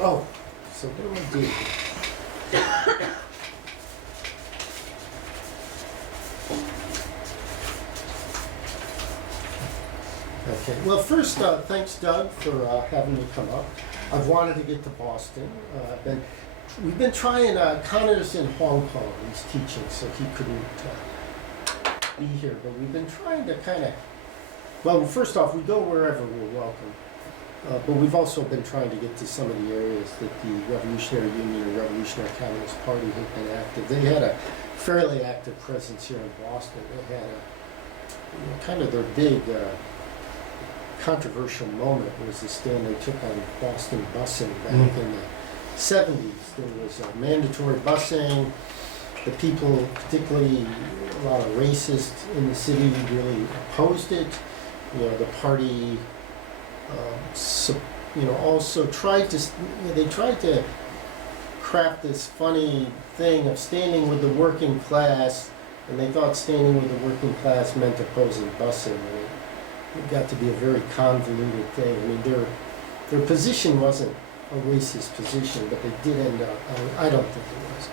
Oh, so what am I doing? Okay, well first, thanks Doug for having me come up. I've wanted to get to Boston. We've been trying, Conor's in Hong Kong, he's teaching, so he couldn't be here, but we've been trying to kind of, well, first off, we go wherever we're welcome. But we've also been trying to get to some of the areas that the Revolutionary Union or Revolutionary Communist Party have been active. They had a fairly active presence here in Boston. They had kind of their big controversial moment was the stand they took on Boston busing back in the 70s. There was mandatory busing. The people, particularly a lot of racists in the city, really opposed it. The party also tried to, they tried to craft this funny thing of standing with the working class, and they thought standing with the working class meant opposing busing, and it got to be a very convoluted thing. I mean, their position wasn't a racist position, but they did end up, I don't think it was,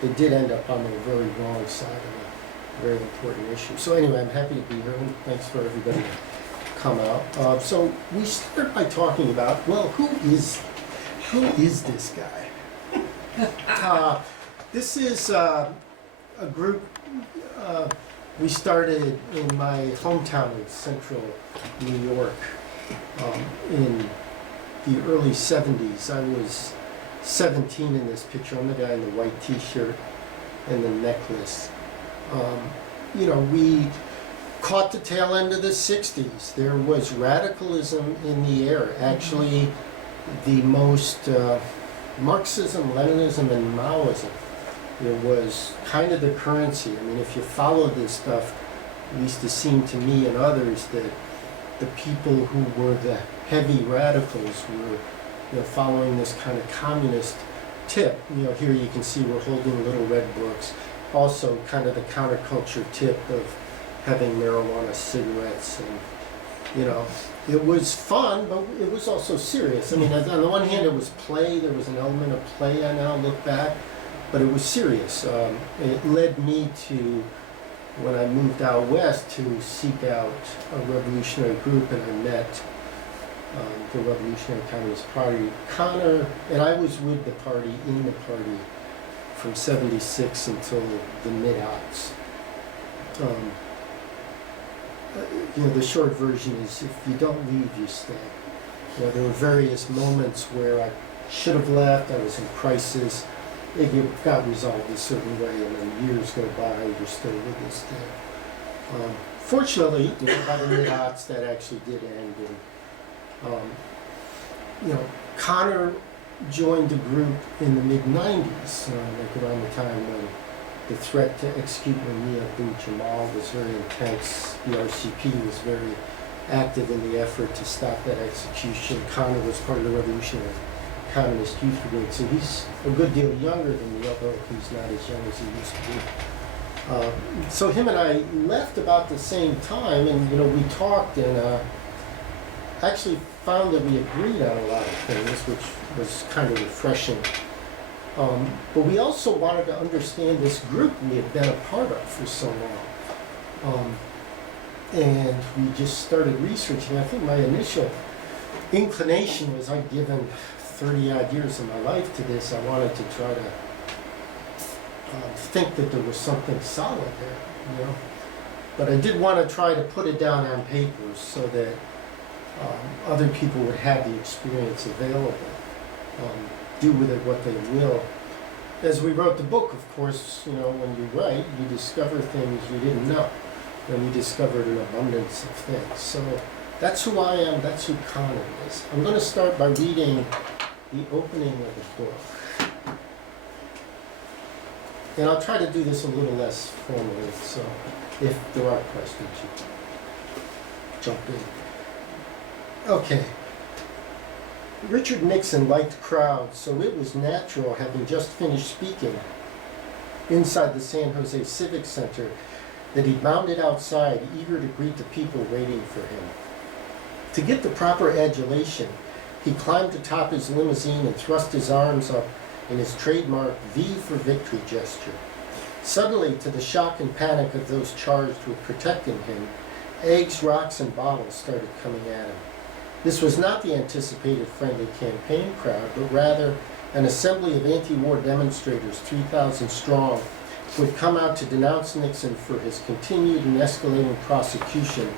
they did end up on the very wrong side of a very important issue. So anyway, I'm happy to be here, and thanks for everybody to come out. So we start by talking about, well, who is this guy? This is a group we started in my hometown in central New York in the early 70s. I was 17 in this picture. I'm the guy in the white t-shirt and the necklace. We caught the tail end of the 60s. There was radicalism in the air. Actually, the most Marxism, Leninism, and Maoism, it was kind of the currency. I mean, if you followed this stuff, at least it seemed to me and others that the people who were the heavy radicals were following this kind of communist tip. Here you can see we're holding little red books. Also kind of the counterculture tip of having marijuana cigarettes, and it was fun, but it was also serious. I mean, on the one hand it was play, there was an element of play, I now look back, but it was serious. It led me to, when I moved out west, to seek out a revolutionary group, and I met the Revolutionary Communist Party. Conor, and I was with the party, in the party, from 76 until the mid-aughts. The short version is, if you don't leave, you stay. There were various moments where I should have left, I was in crisis, it got resolved a certain way, and then years go by, you're still with this thing. Fortunately, by the mid-aughts, that actually did end, and Conor joined the group in the mid-90s, like around the time when the threat to execute Mumia Abu-Jamal was very intense. The RCP was very active in the effort to stop that execution. Conor was part of the Revolutionary Communist Youth Brigade, so he's a good deal younger than me, although he's not as young as he used to be. So him and I left about the same time, and we talked, and actually found that we agreed on a lot of things, which was kind of refreshing. But we also wanted to understand this group we had been a part of for so long. And we just started researching. I think my initial inclination was, I'd given 30-odd years of my life to this. I wanted to try to think that there was something solid there, But I did want to try to put it down on paper so that other people would have the experience available. Do with it what they will. As we wrote the book, of course, when you write, you discover things you didn't know. And we discovered an abundance of things. So that's who I am, that's who Conor is. I'm going to start by reading the opening of the book. And I'll try to do this a little less formally, so if there are questions, you can jump in. Okay. Richard Nixon liked crowds, so it was natural, having just finished speaking inside the San Jose Civic Center, that he bounded outside, eager to greet the people waiting for him. To get the proper adulation, He climbed atop his limousine and thrust his arms up in his trademark V for victory gesture. Suddenly, to the shock and panic of those charged with protecting him, eggs, rocks, and bottles started coming at him. This was not the anticipated friendly campaign crowd, but rather an assembly of anti-war demonstrators, 3,000 strong, who had come out to denounce Nixon for his continued and escalating prosecution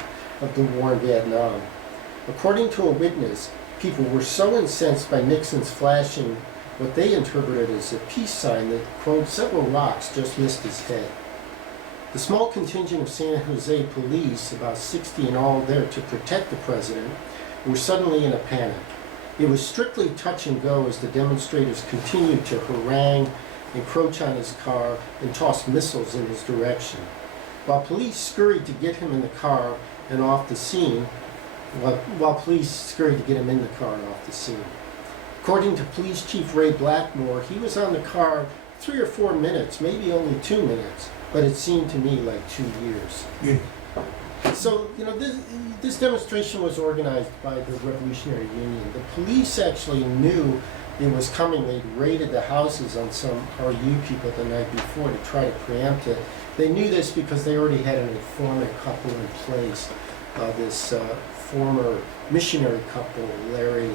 of the war in Vietnam. According to a witness, people were so incensed by Nixon's flashing what they interpreted as a peace sign that, quote, several rocks just missed his head. The small contingent of San Jose police, about 60 in all there to protect the president, were suddenly in a panic. It was strictly touch and go as the demonstrators continued to harangue, encroach on his car, and toss missiles in his direction. While police scurried to get him in the car and off the scene, while police scurried to get him in the car and off the scene. According to Police Chief Ray Blackmore, he was on the car 3 or 4 minutes, maybe only 2 minutes, but it seemed to me like 2 years. Yeah. So, this demonstration was organized by the Revolutionary Union. The police actually knew it was coming. They'd raided the houses on some RU people the night before to try to preempt it. They knew this because they already had an informant couple in place. This former missionary couple, Larry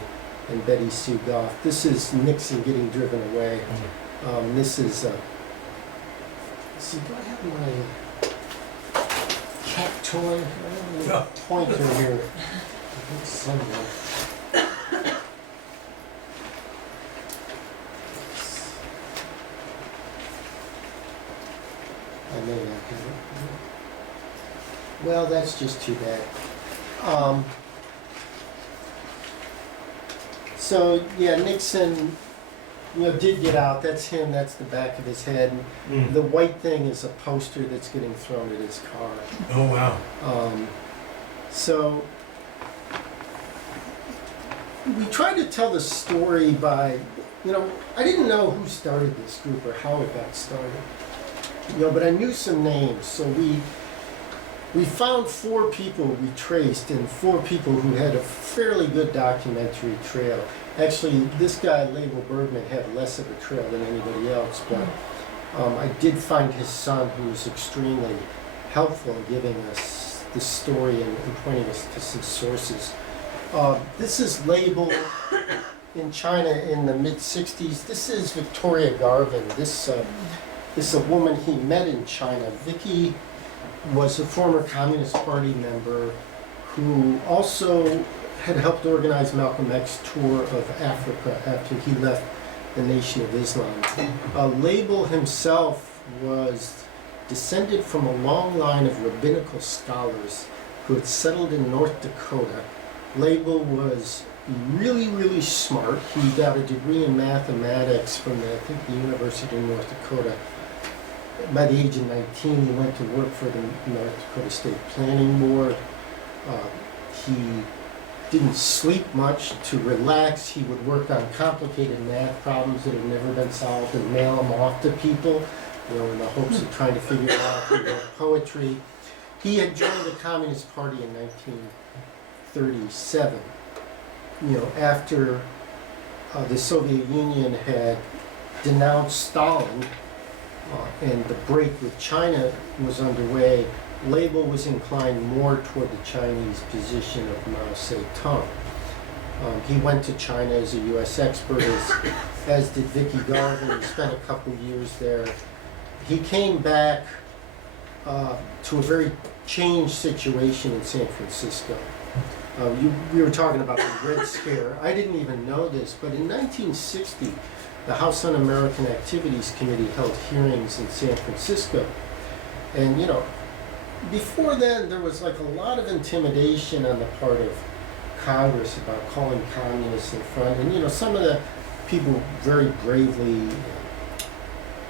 and Betty Sue Goff. This is Nixon getting driven away. This is, see, do I have my cat toy? I have a pointer here. It's somewhere. I may not have it. Well, that's just too bad. So yeah, Nixon, did get out. That's him. That's the back of his head. The white thing is a poster that's getting thrown at his car. Oh wow. So we tried to tell the story by, I didn't know who started this group or how it got started. But I knew some names. So we found 4 people we traced, and 4 people who had a fairly good documentary trail. Actually, this guy, Label Bergman, had less of a trail than anybody else, but I did find his son, who was extremely helpful in giving us this story and pointing us to some sources. This is Label in China in the mid-60s. This is Victoria Garvin. This is a woman he met in China. Vicky was a former Communist Party member who also had helped organize Malcolm X's tour of Africa after he left the Nation of Islam. Label himself was descended from a long line of rabbinical scholars who had settled in North Dakota. Label was really, really smart. He got a degree in mathematics from the University of North Dakota. By the age of 19, he went to work for the North Dakota State Planning Board. He didn't sleep much. To relax, he would work on complicated math problems that had never been solved and mail them off to people, in the hopes of trying to figure it out. He wrote poetry. He had joined the Communist Party in 1937. After the Soviet Union had denounced Stalin, and the break with China was underway, Label was inclined more toward the Chinese position of Mao Zedong. He went to China as a U.S. expert, as did Vicky Garvin. He spent a couple years there. He came back to a very changed situation in San Francisco. We were talking about the Red Scare. I didn't even know this, but in 1960, the House Un-American Activities Committee held hearings in San Francisco. And, before then, there was like a lot of intimidation on the part of Congress about calling communists in front. And, some of the people very bravely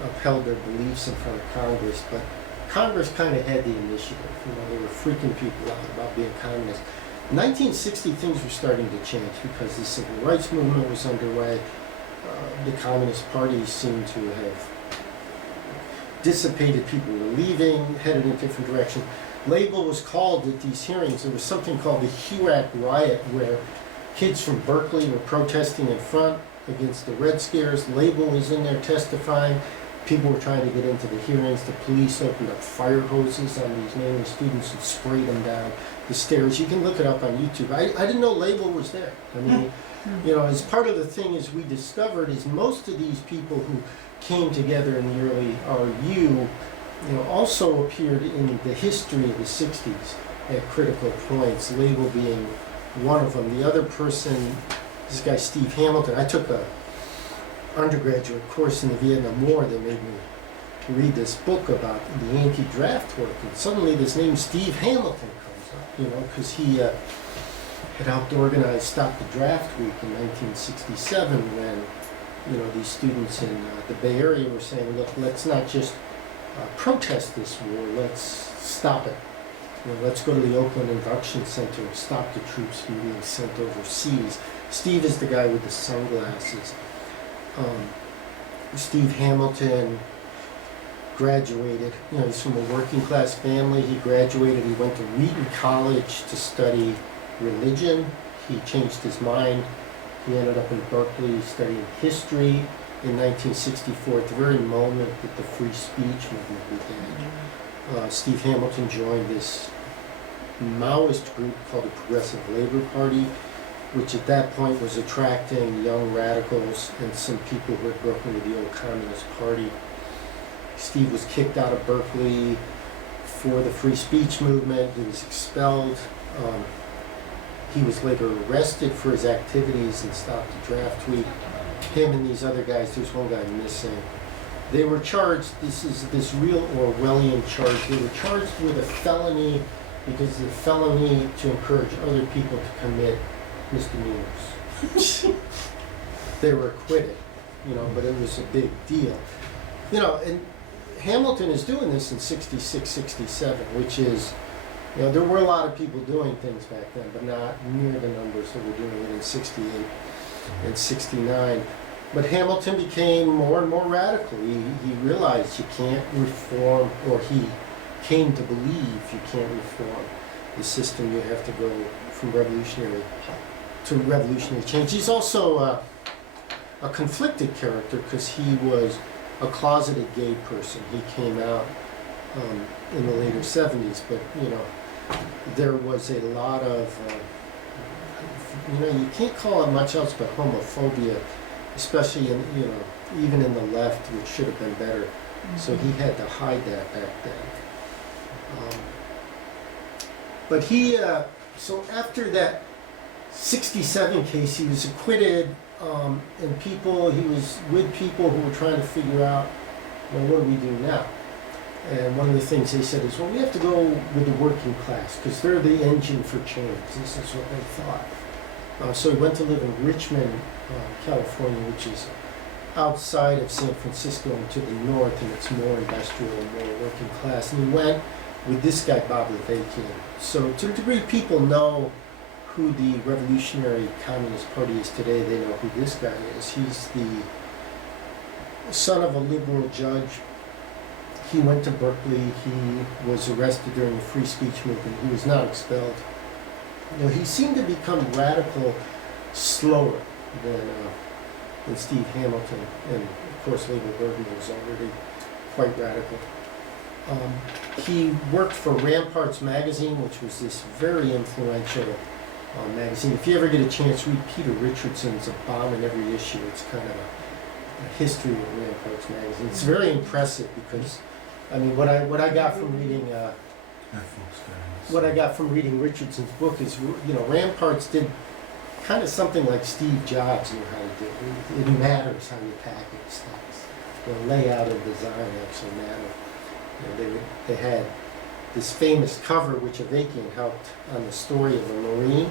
upheld their beliefs in front of Congress, but Congress kind of had the initiative. They were freaking people out about being communists. In 1960, things were starting to change because the civil rights movement was underway. The Communist Party seemed to have dissipated. People were leaving, headed in a different direction. Label was called at these hearings. There was something called the HUAC riot, where Kids from Berkeley were protesting in front against the Red Scares. Label was in there testifying. People were trying to get into the hearings. The police opened up fire hoses on these Maoist students and sprayed them down the stairs. You can look it up on YouTube. I didn't know Label was there. I mean, you know, as part of the thing is we discovered is most of these people who came together in the early RU, you know, also appeared in the history of the 60s at critical points, Label being one of them. The other person, this guy Steve Hamilton, I took a undergraduate course in the Vietnam War that made me read this book about the Yankee draft work, and suddenly this name Steve Hamilton comes up, you know, because he had helped organize Stop the Draft Week in 1967 when, you know, these students in the Bay Area were saying, look, let's not just protest this war, let's stop it. You know, let's go to the Oakland Induction Center and stop the troops from being sent overseas. Steve is the guy with the sunglasses. Steve Hamilton graduated, you know, he's from a working class family. He graduated, he went to Wheaton College to study religion. He changed his mind. He ended up in Berkeley studying history in 1964, at the very moment that the free speech movement began. Steve Hamilton joined this Maoist group called the Progressive Labor Party, which at that point was attracting young radicals and some people who had broken into the old Communist Party. Steve was kicked out of Berkeley for the free speech movement. He was expelled. He was later arrested for his activities and Stop the Draft Week. Him and these other guys, there's one guy missing. They were charged, this is this real Orwellian charge, they were charged with a felony because the felony to encourage other people to commit misdemeanors. They were acquitted, you know, but it was a big deal. You know, and Hamilton is doing this in 66, 67, which is, you know, there were a lot of people doing things back then, but not near the numbers that were doing it in 68 and 69. But Hamilton became more and more radical. He realized you can't reform, or he came to believe you can't reform the system. You have to go from revolutionary to revolutionary change. He's also a conflicted character because he was a closeted gay person. He came out in the later 70s, but you know, there was a lot of, you know, you can't call it much else but homophobia, especially in, you know, even in the left, which should have been better. So he had to hide that back then. But he, so after that 67 case, he was acquitted, and he was with people who were trying to figure out, well, what do we do now? And one of the things they said is, well, we have to go with the working class because they're the engine for change. This is what they thought. So he went to live in Richmond, California, which is outside of San Francisco and to the north, and it's more industrial and more working class. And he went with this guy, Bob Levakian. So to a degree, people know who the Revolutionary Communist Party is today. They know who this guy is. He's the son of a liberal judge. He went to Berkeley. He was arrested during the free speech movement. He was not expelled. You know, he seemed to become radical slower than Steve Hamilton, and of course Label Bergman was already quite radical. He worked for Ramparts magazine, which was this very influential magazine. If you ever get a chance, read Peter Richardson's A Bomb in Every Issue. It's kind of a history of Ramparts magazine. It's very impressive because, I mean, what I got from reading Richardson's book is, you know, Ramparts did kind of something like Steve Jobs knew how to do. It matters how you package things. The layout and design actually matter. You know, they had this famous cover which Avakian helped on the story of a Marine,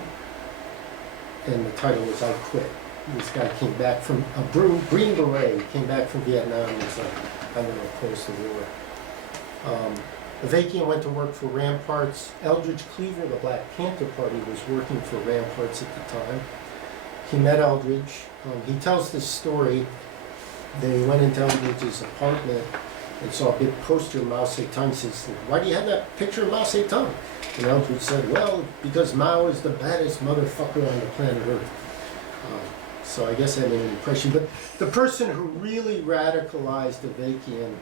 and the title was I Quit. This guy came back from a Green Beret. He came back from Vietnam and was like, I'm going to oppose the war. Avakian went to work for Ramparts. Eldridge Cleaver, the Black Panther Party, was working for Ramparts at the time. He met Eldridge. He tells this story. They went into Eldridge's apartment, they saw a big poster of Mao Zedong. Says, why do you have that picture of Mao Zedong? And Eldridge said, well, because Mao is the baddest motherfucker on the planet Earth. So I guess that made an impression. But the person who really radicalized Avakian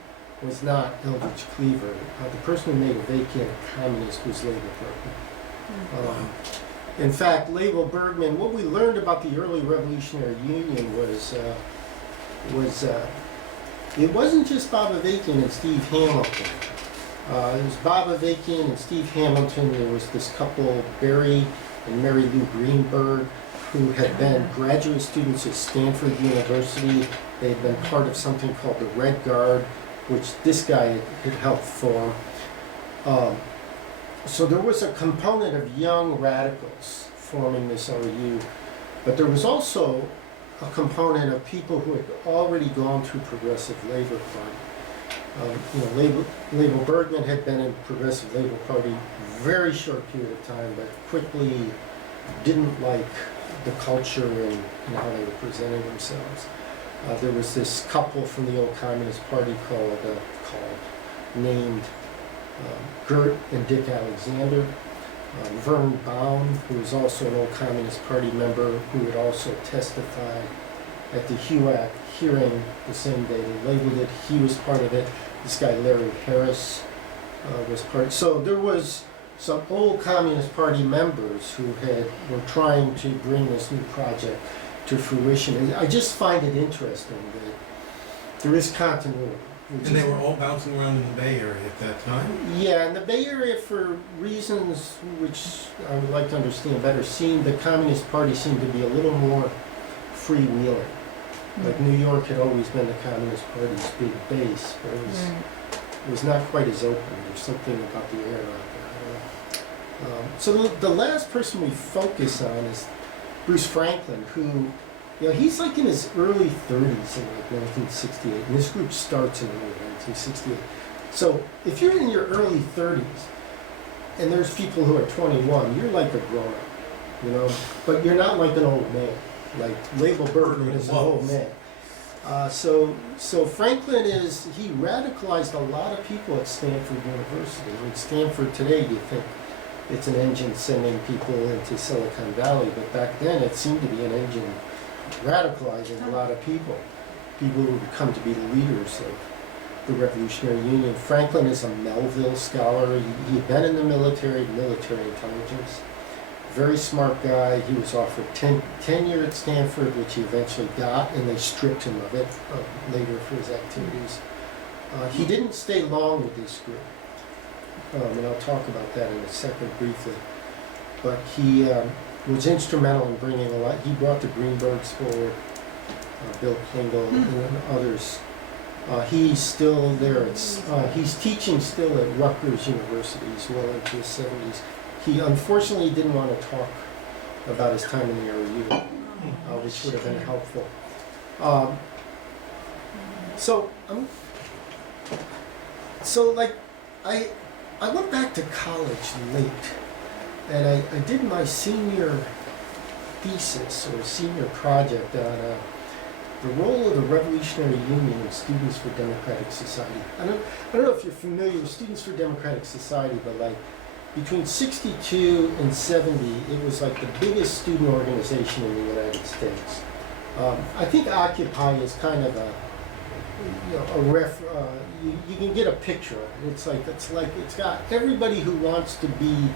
was not Eldridge Cleaver. The person who made Avakian a communist was Label Bergman. In fact, Label Bergman, what we learned about the early Revolutionary Union was it wasn't just Bob Avakian and Steve Hamilton. It was Bob Avakian and Steve Hamilton. There was this couple, Barry and Mary Lou Greenberg, who had been graduate students at Stanford University. They had been part of something called the Red Guard, which this guy had helped form. So there was a component of young radicals forming this RU, but there was also a component of people who had already gone through Progressive Labor Party. Label Bergman had been in Progressive Labor Party very short period of time, but quickly didn't like the culture and how they were presenting themselves. There was this couple from the old Communist Party named Gert and Dick Alexander. Vern Baum, who was also an old Communist Party member, who would also testify at the HUAC hearing the same day they labeled it. He was part of it. This guy Larry Harris was part. So there was some old Communist Party members who were trying to bring this new project to fruition. And I just find it interesting that there is continuity. And they were all bouncing around in the Bay Area at that time? Yeah, in the Bay Area, for reasons which I would like to understand better, the Communist Party seemed to be a little more freewheeling. Like New York had always been the Communist Party's big base, but it was not quite as open. There's something about the air out there. So the last person we focus on is Bruce Franklin, who, he's like in his early 30s in like 1968, and this group starts in early 1968. So if you're in your early 30s, and there's people who are 21, you're like a grown-up, but you're not like an old man. Like Label Bergman is an old man. So Franklin he radicalized a lot of people at Stanford University. I mean, Stanford today, you think it's an engine sending people into Silicon Valley, but back then it seemed to be an engine radicalizing a lot of people who would come to be the leaders of the Revolutionary Union. Franklin is a Melville scholar. He had been in the military intelligence. Very smart guy. He was offered tenure at Stanford, which he eventually got, and they stripped him of it later for his activities. He didn't stay long with this group, and I'll talk about that in a second briefly. But he was instrumental in bringing a lot. He brought the Greenbergs forward, Bill Klingel, and others. He's still there. He's teaching still at Rutgers University. He's well into his 70s. He unfortunately didn't want to talk about his time in the RU, which would have been helpful. I went back to college late, and I did my senior thesis or senior project on the role of the Revolutionary Union in Students for Democratic Society. I don't know if you're familiar with Students for Democratic Society, but between 62 and 70, it was like the biggest student organization in the United States. I think Occupy is kind of you can get a picture of it. It's got everybody who wants to be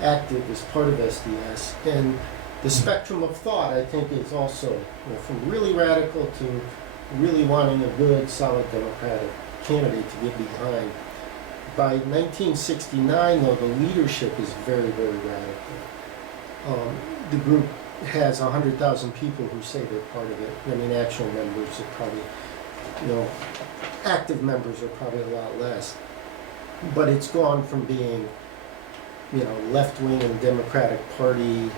active as part of SDS, and the spectrum of thought, I think, is also from really radical to really wanting a good, solid Democratic candidate to get behind. By 1969, though, the leadership is very, very radical. The group has 100,000 people who say they're part of it. I mean, actual members are probably, active members are probably a lot less. But it's gone from being, left-wing and Democratic Party,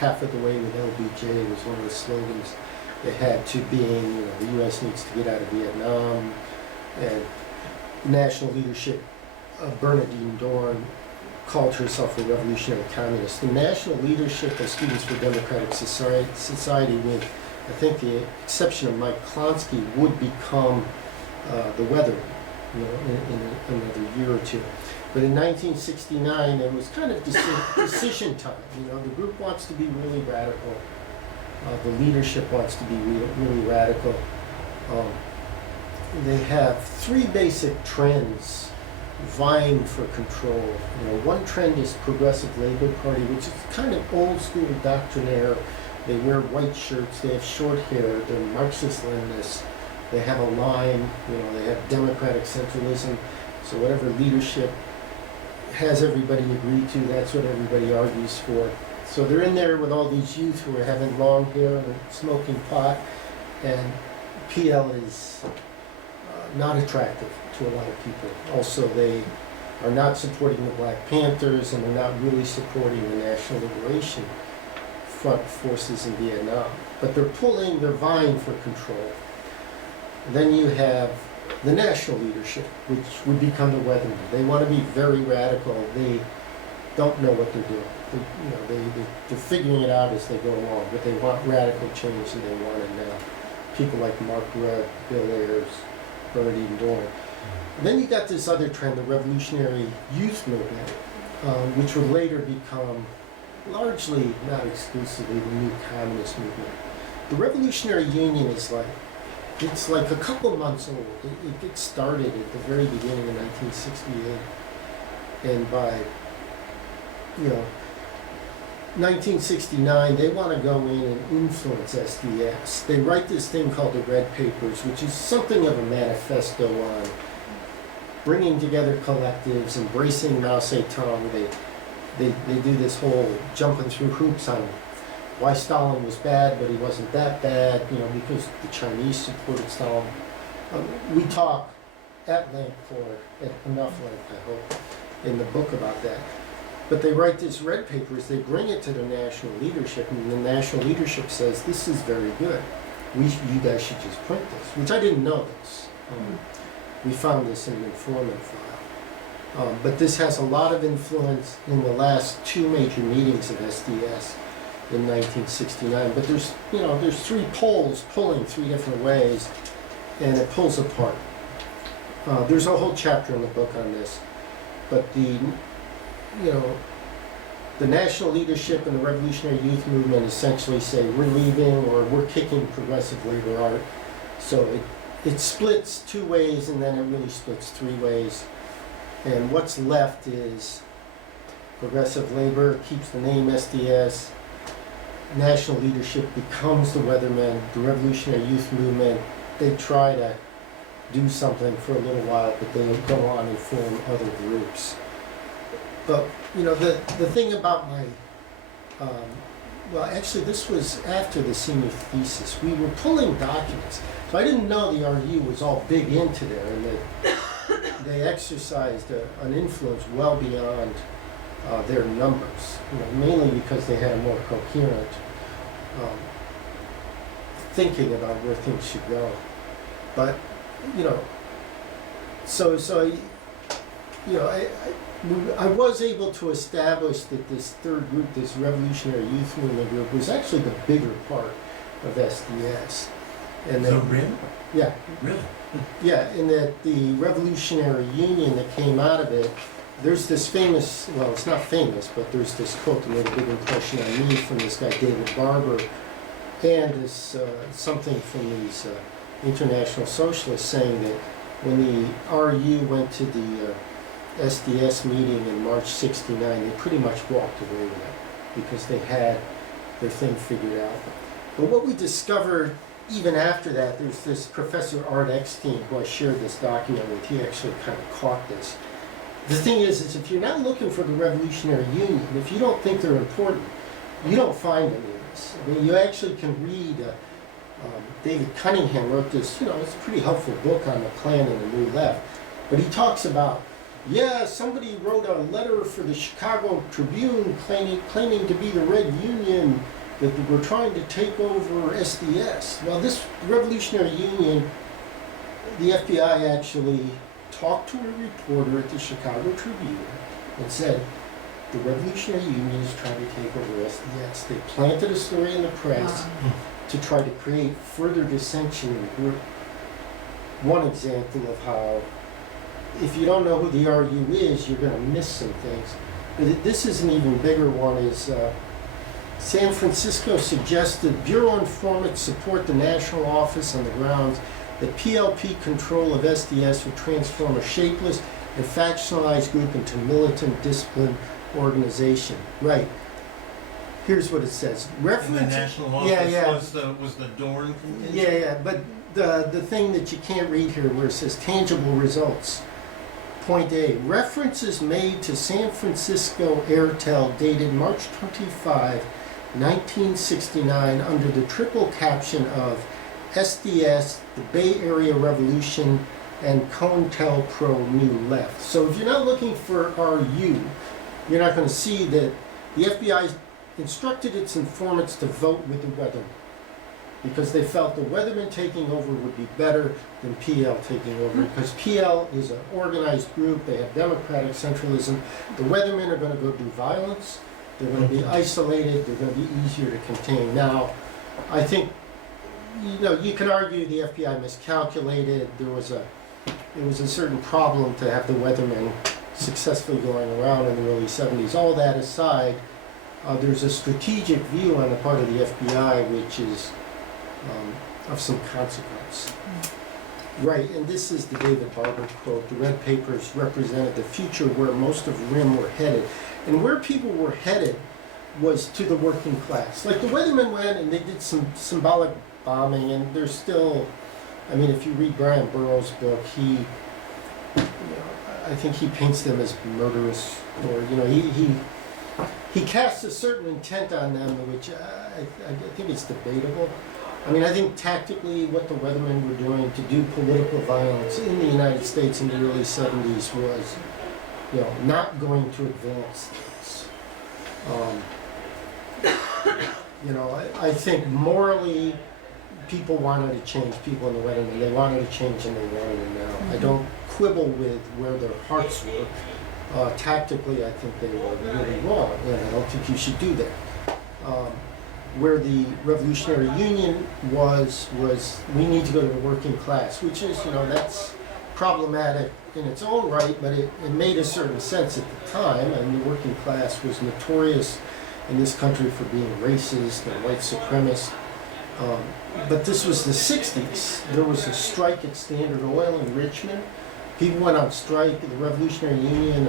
half of the way with LBJ was one of the slogans they had, to being, the U.S. needs to get out of Vietnam, and national leadership. Bernadine Dorn called herself a revolutionary communist. The national leadership of Students for Democratic Society, with, I think, the exception of Mike Klonsky, would become the Weathermen. in another year or two. But in 1969, it was kind of decision time. The group wants to be really radical. The leadership wants to be really radical. They have three basic trends vying for control. One trend is Progressive Labor Party, which is kind of old school doctrinaire. They wear white shirts, they have short hair, they're Marxist-Leninists, they have a line, they have democratic centralism, so whatever leadership has everybody agree to, that's what everybody argues for. So they're in there with all these youth who are having long hair and smoking pot, and PL is not attractive to a lot of people. Also, they are not supporting the Black Panthers, and they're not really supporting the National Liberation Front forces in Vietnam. But they're vying for control. Then you have the national leadership, which would become the Weathermen. They want to be very radical. They don't know what they're doing. They're figuring it out as they go along, but they want radical change, and they want it now. People like Mark Rudd, Bill Ayers, Bernardine Dohrn. Then you got this other trend, the revolutionary youth movement, which would later become largely, not exclusively, the new communist movement. The Revolutionary Union is like a couple months old. It gets started at the very beginning of 1968. And by 1969, they want to go in and influence SDS. They write this thing called the Red Papers, which is something of a manifesto on bringing together collectives, embracing Mao Zedong. They do this whole jumping through hoops on why Stalin was bad, but he wasn't that bad, because the Chinese supported Stalin. We talk at length, or at enough length, I hope, in the book about that. But they write this Red Papers, they bring it to the national leadership, and the national leadership says, this is very good. You guys should just print this, which I didn't know this. We found this in an informant file. But this has a lot of influence in the last two major meetings of SDS in 1969. But there's three poles pulling three different ways, and it pulls apart. There's a whole chapter in the book on this. But the national leadership and the revolutionary youth movement essentially say, we're leaving, or we're kicking progressive labor art. So it splits two ways, and then it really splits three ways. And what's left is progressive labor keeps the name SDS, national leadership becomes the Weathermen, the revolutionary youth movement. They try to do something for a little while, but they go on and form other groups. But the thing about my actually this was after the senior thesis. We were pulling documents, so I didn't know the RU was all big into there, and that they exercised an influence well beyond their numbers. Mainly because they had a more coherent thinking about where things should go. But I was able to establish that this third group, this revolutionary youth movement group, was actually the bigger part of SDS. And So really? Yeah. Really? Yeah, and that the Revolutionary Union that came out of it, there's this famous, well, it's not famous, but there's this quote that made a big impression on me from this guy David Barber, and this something from these international socialists saying that when the RU went to the SDS meeting in March '69, they pretty much walked away with it because they had their thing figured out. But what we discovered even after that, there's this Professor Art Eckstein who I shared this document with. He actually kind of caught this. The thing is if you're not looking for the Revolutionary Union, if you don't think they're important, you don't find any of this. I mean, you actually can read, David Cunningham wrote this, it's a pretty helpful book on the Klan and the New Left. But he talks about, somebody wrote a letter for the Chicago Tribune claiming to be the Red Union, that we're trying to take over SDS. Well, this Revolutionary Union, the FBI actually talked to a reporter at the Chicago Tribune and said, the Revolutionary Union is trying to take over SDS. They planted a story in the press to try to create further dissension in the group. One example of how if you don't know who the RU is, you're going to miss some things. But this is an even bigger one. Is San Francisco suggested Bureau informants support the national office on the grounds that PLP control of SDS would transform a shapeless and factionalized group into militant disciplined organization. Right. Here's what it says. And the national office yeah. was the Dorn contingent? Yeah, but the thing that you can't read here where it says tangible results. Point A, references made to San Francisco Airtel dated March 25, 1969 under the triple caption of SDS, the Bay Area Revolution, and COINTELPRO New Left. So if you're not looking for RU, you're not going to see that the FBI instructed its informants to vote with the Weathermen because they felt the Weathermen taking over would be better than PL taking over because PL is an organized group, they have democratic centralism. The Weathermen are going to go do violence, they're going to be isolated, they're going to be easier to contain. Now, I think, you can argue the FBI miscalculated, it was a certain problem to have the Weathermen successfully going around in the early 70s. All that aside, there's a strategic view on the part of the FBI which is of some consequence. Right, and this is the David Barber quote, the red papers represented the future where most of RIM were headed. And where people were headed was to the working class. Like the Weathermen went and they did some symbolic bombing, and there's still, I mean, if you read Brian Burroughs' book, I think he paints them as murderous, or, he casts a certain intent on them, which I think is debatable. I mean, I think tactically what the Weathermen were doing to do political violence in the United States in the early 70s was, not going to advance things. I think morally people wanted to change, people in the Weathermen, they wanted to change and they wanted it now. I don't quibble with where their hearts were. Tactically, I think they were really wrong, and I don't think you should do that. Where the Revolutionary Union was we need to go to the working class, which is, that's problematic in its own right, but it made a certain sense at the time, and the working class was notorious in this country for being racist and white supremacist. But this was the 60s. There was a strike at Standard Oil in Richmond. People went on strike. The Revolutionary Union,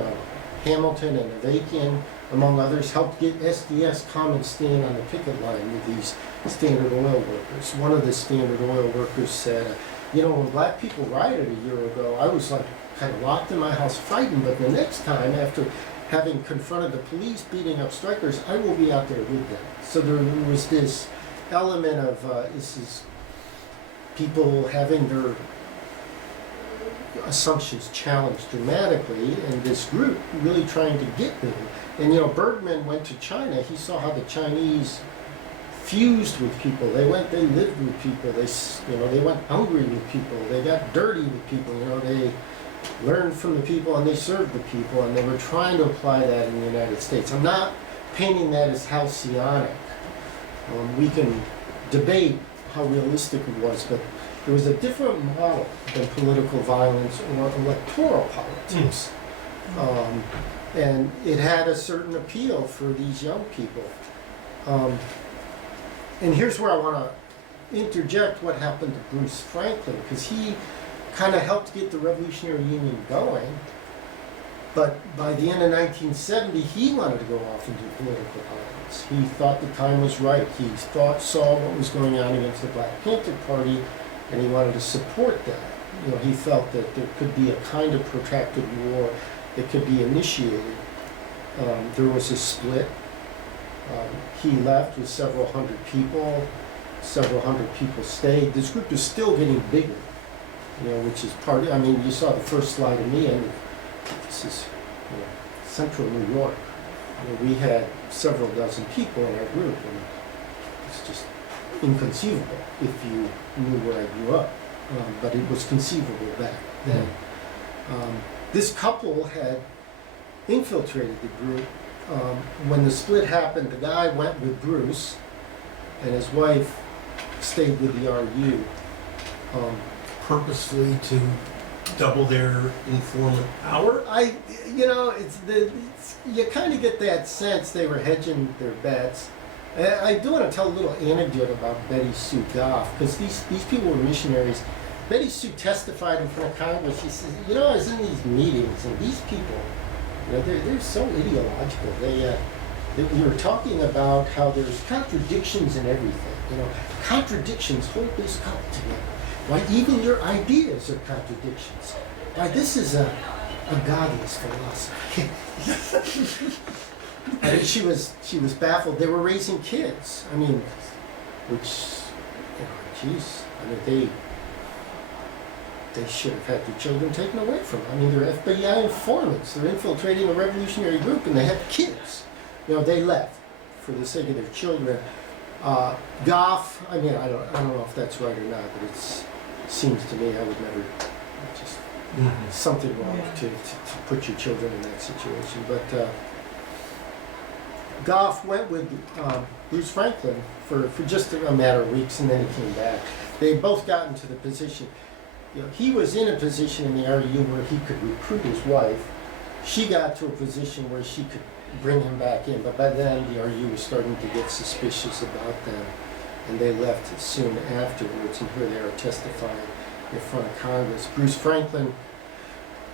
Hamilton and Avakian, among others, helped get SDS come and stand on the picket line with these Standard Oil workers. One of the Standard Oil workers said, when black people rioted a year ago, I was like kind of locked in my house fighting, but the next time, after having confronted the police beating up strikers, I will be out there with them. So there was this element of this is people having their assumptions challenged dramatically, and this group really trying to get them. And Bergman went to China. He saw how the Chinese fused with people. They lived with people. They went hungry with people. They got dirty with people. They learned from the people and they served the people. And they were trying to apply that in the United States. I'm not painting that as halcyonic. We can debate how realistic it was, but there was a different model than political violence or electoral politics. And it had a certain appeal for these young people. And here's where I want to interject what happened to Bruce Franklin, because he kind of helped get the Revolutionary Union going. But by the end of 1970, he wanted to go off and do political violence. He thought the time was right. He saw what was going on against the Black Panther Party, and he wanted to support that. He felt that there could be a kind of protracted war that could be initiated. There was a split. He left with several hundred people. Several hundred people stayed. This group is still getting bigger, which is you saw the first slide of me, and this is central New York. We had several dozen people in our group, and it's just inconceivable if you knew where I grew up. But it was conceivable back then. This couple had infiltrated the group. When the split happened, the guy went with Bruce, and his wife stayed with the RU. Purposely to double their informant power? You kind of get that sense they were hedging their bets. I do want to tell a little anecdote about Betty Sue Goff, because these people were missionaries. Betty Sue testified in front of Congress. She says, I was in these meetings, and these people, they're so ideological. We were talking about how there's contradictions in everything. Contradictions hold this cult together. Why, even your ideas are contradictions. Why, this is a godless philosophy. I mean, she was baffled. They were raising kids. I mean, they should have had their children taken away from them. I mean, they're FBI informants. They're infiltrating a revolutionary group, and they have kids. They left for the sake of their children. Goff, I don't know if that's right or not, but it seems to me I would never just something wrong to put your children in that situation. But Goff went with Bruce Franklin for just a matter of weeks, and then he came back. They both got into the position. He was in a position in the RU where he could recruit his wife. She got to a position where she could bring him back in, but by then the RU was starting to get suspicious about them, and they left soon afterwards, and here they are testifying in front of Congress. Bruce Franklin,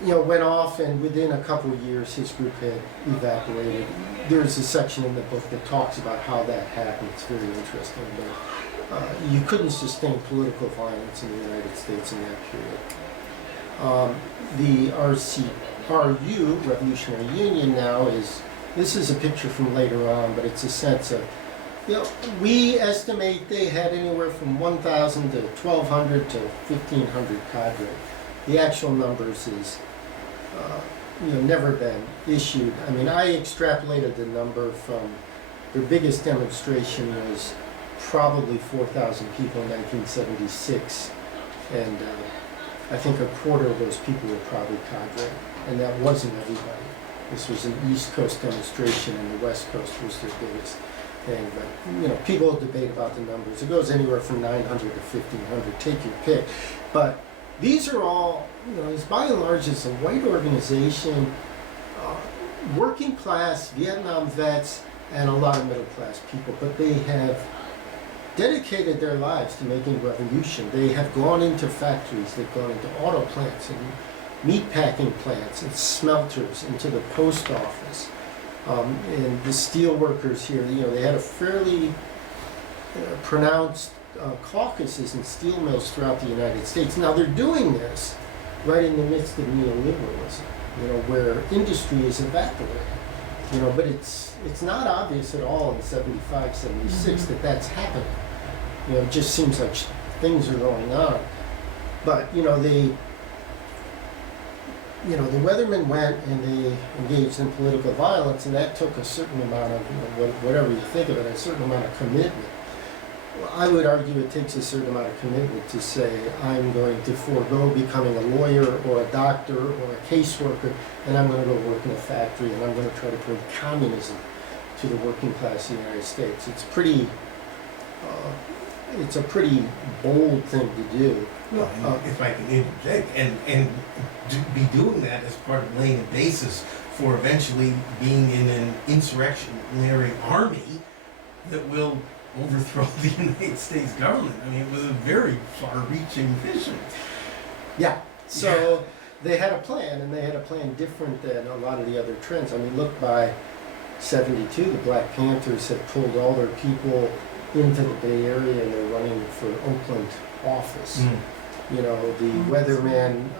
went off, and within a couple of years his group had evaporated. There's a section in the book that talks about how that happened. It's very interesting, but you couldn't sustain political violence in the United States in that period. The RU, Revolutionary Union, now this is a picture from later on, but it's a sense of, we estimate they had anywhere from 1,000 to 1,200 to 1,500 cadre. The actual numbers is, never been issued. I mean, I extrapolated the number from their biggest demonstration was probably 4,000 people in 1976, and I think a quarter of those people were probably cadre, and that wasn't everybody. This was an East Coast demonstration, and the West Coast was their biggest thing. But people debate about the numbers. It goes anywhere from 900 to 1,500. Take your pick. But these are all, it's by and large, it's a white organization, working class, Vietnam vets, and a lot of middle class people. But they have dedicated their lives to making revolution. They have gone into factories. They've gone into auto plants and meat packing plants and smelters, into the post office, and the steel workers here. They had a fairly pronounced caucuses in steel mills throughout the United States. Now they're doing this right in the midst of neoliberalism, where industry is evaporating. But it's not obvious at all in 75, 76 that that's happening. It just seems like things are going on. But the Weathermen went and they engaged in political violence, and that took a certain amount of, whatever you think of it, a certain amount of commitment. Well, I would argue it takes a certain amount of commitment to say, I'm going to forego becoming a lawyer or a doctor or a caseworker, and I'm going to go work in a factory, and I'm going to try to bring communism to the working class of the United States. It's a pretty bold thing to do. Well, if I can interject, and be doing that as part of laying a basis for eventually being in an insurrectionary army that will overthrow the United States government. I mean, it was a very far-reaching vision. Yeah. So they had a plan, and they had a plan different than a lot of the other trends. I mean, look, by 72, the Black Panthers had pulled all their people into the Bay Area, and they're running for Oakland office. The Weathermen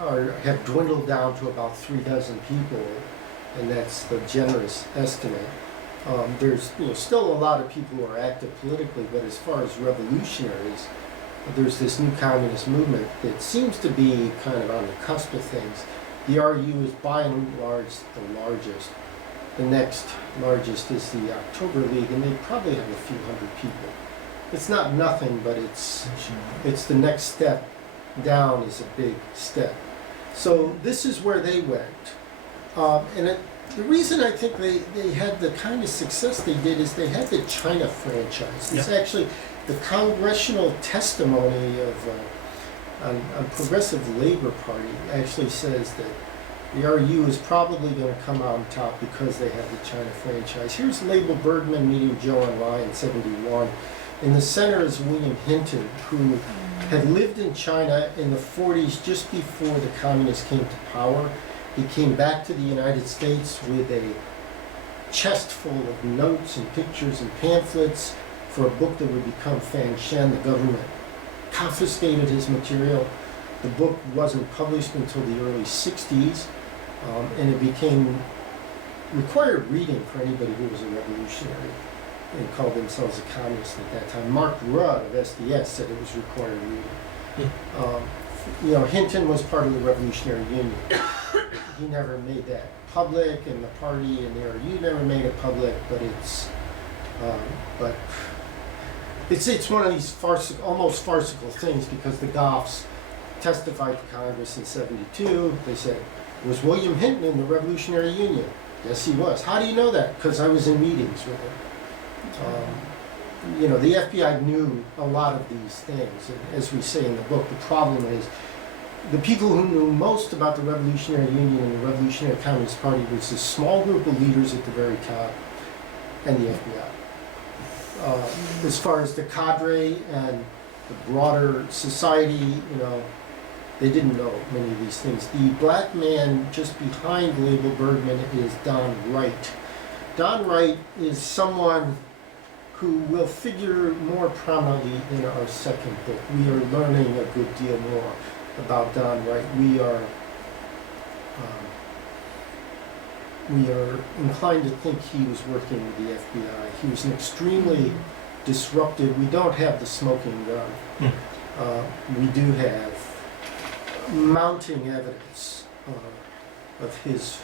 have dwindled down to about 36 people, and that's the generous estimate. There's still a lot of people who are active politically, but as far as revolutionaries, there's this new communist movement that seems to be kind of on the cusp of things. The RU is by and large the largest. The next largest is the October League, and they probably have a few hundred people. It's not nothing, but it's the next step down is a big step. So this is where they went. The reason I think they had the kind of success they did is they had the China franchise. It's actually the congressional testimony of on Progressive Labor Party actually says that the RU is probably going to come out on top because they have the China franchise. Here's Label Bergman meeting Joe and Lai in '71. In the center is William Hinton, who had lived in China in the 40s just before the communists came to power. He came back to the United States with a chest full of notes and pictures and pamphlets for a book that would become Fan Shen. The government confiscated his material. The book wasn't published until the early 60s, and it became required reading for anybody who was a revolutionary and called themselves a communist at that time. Mark Rudd of SDS said it was required reading. Hinton was part of the Revolutionary Union. He never made that public, and the party and the RU never made it public, but it's one of these almost farcical things, because the Goffs testified to Congress in '72. They said, was William Hinton in the Revolutionary Union? Yes, he was. How do you know that? Because I was in meetings with him. The FBI knew a lot of these things, and as we say in the book, the problem is the people who knew most about the Revolutionary Union and the Revolutionary Communist Party was a small group of leaders at the very top and the FBI. As far as the cadre and the broader society, they didn't know many of these things. The black man just behind Label Bergman is Don Wright. Don Wright is someone who will figure more prominently in our second book. We are learning a good deal more about Don Wright. We are inclined to think he was working with the FBI. He was an extremely disruptive. We don't have the smoking gun. We do have mounting evidence of his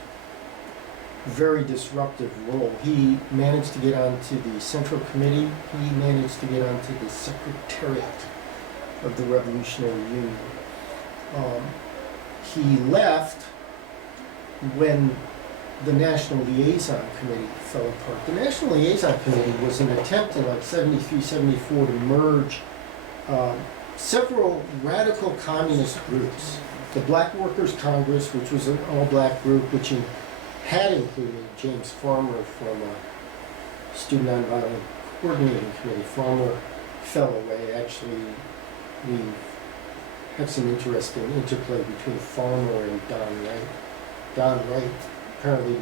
very disruptive role. He managed to get onto the Central Committee. He managed to get onto the Secretariat of the Revolutionary Union. He left when the National Liaison Committee fell apart. The National Liaison Committee was an attempt in 73, 74 to merge several radical communist groups. The Black Workers Congress, which was an all-black group, which had included James Farmer from Student Nonviolent Coordinating Committee. Farmer fell away. Actually, we have some interesting interplay between Farmer and Don Wright. Don Wright apparently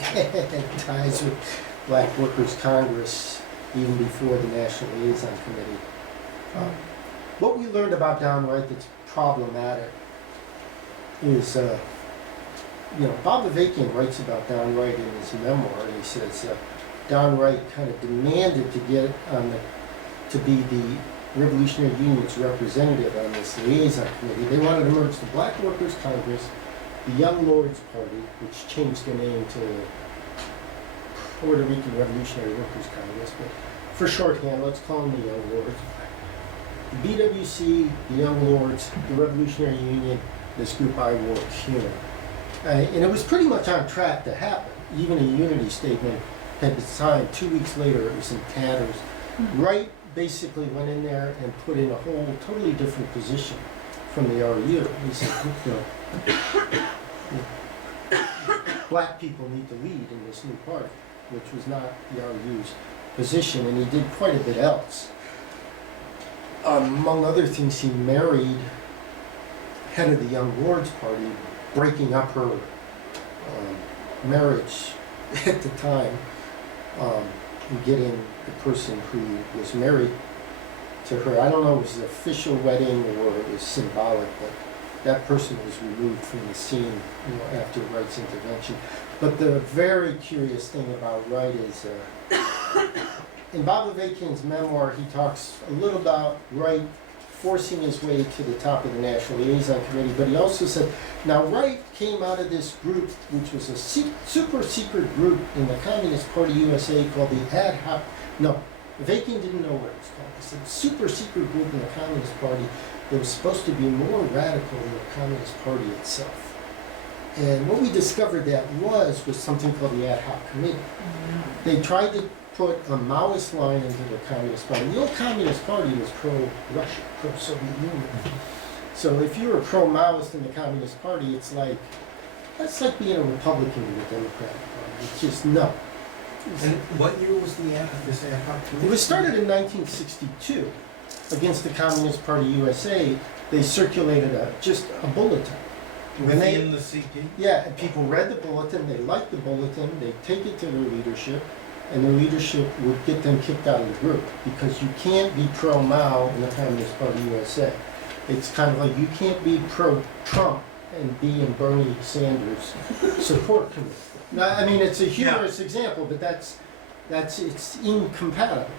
had ties with Black Workers Congress even before the National Liaison Committee. What we learned about Don Wright that's problematic is Bob Avakian writes about Don Wright in his memoir, and he says Don Wright kind of demanded to get to be the Revolutionary Union's representative on this liaison committee. They wanted to merge the Black Workers Congress, the Young Lords Party, which changed the name to Puerto Rican Revolutionary Workers Congress, but for shorthand, let's call them the Young Lords. The BWC, the Young Lords, the Revolutionary Union, this group I wore CUNA. And it was pretty much on track to happen. Even a unity statement had been signed. 2 weeks later, it was in tatters. Wright basically went in there and put in a whole totally different position from the RU. He said, black people need to lead in this new party, which was not the RU's position, and he did quite a bit else. Among other things, he married head of the Young Lords Party, breaking up her marriage at the time, and getting the person who was married to her. I don't know if it was an official wedding or it was symbolic, but that person was removed from the scene after Wright's intervention. But the very curious thing about Wright is, in Bob Avakian's memoir, he talks a little about Wright forcing his way to the top of the National Liaison Committee, but he also said, now Wright came out of this group, which was a super secret group in the Communist Party USA called the Ad Hoc, no, Avakian didn't know what it was called. He said, super secret group in the Communist Party that was supposed to be more radical than the Communist Party itself. And what we discovered that was something called the Ad Hoc Committee. They tried to put a Maoist line into the Communist Party. The old Communist Party was pro-Russia, pro-Soviet Union. So if you're a pro-Maoist in the Communist Party, it's like, that's like being a Republican in the Democratic Party. It's just no. And what year was this ad hoc committee? It was started in 1962 against the Communist Party USA. They circulated just a bulletin. Within the CP? Yeah, and people read the bulletin, they liked the bulletin, they'd take it to their leadership, and their leadership would get them kicked out of the group, because you can't be pro-Mao in the Communist Party USA. It's kind of like you can't be pro-Trump and be in Bernie Sanders' support committee. Now, I mean, it's a humorous example, but it's incompatible.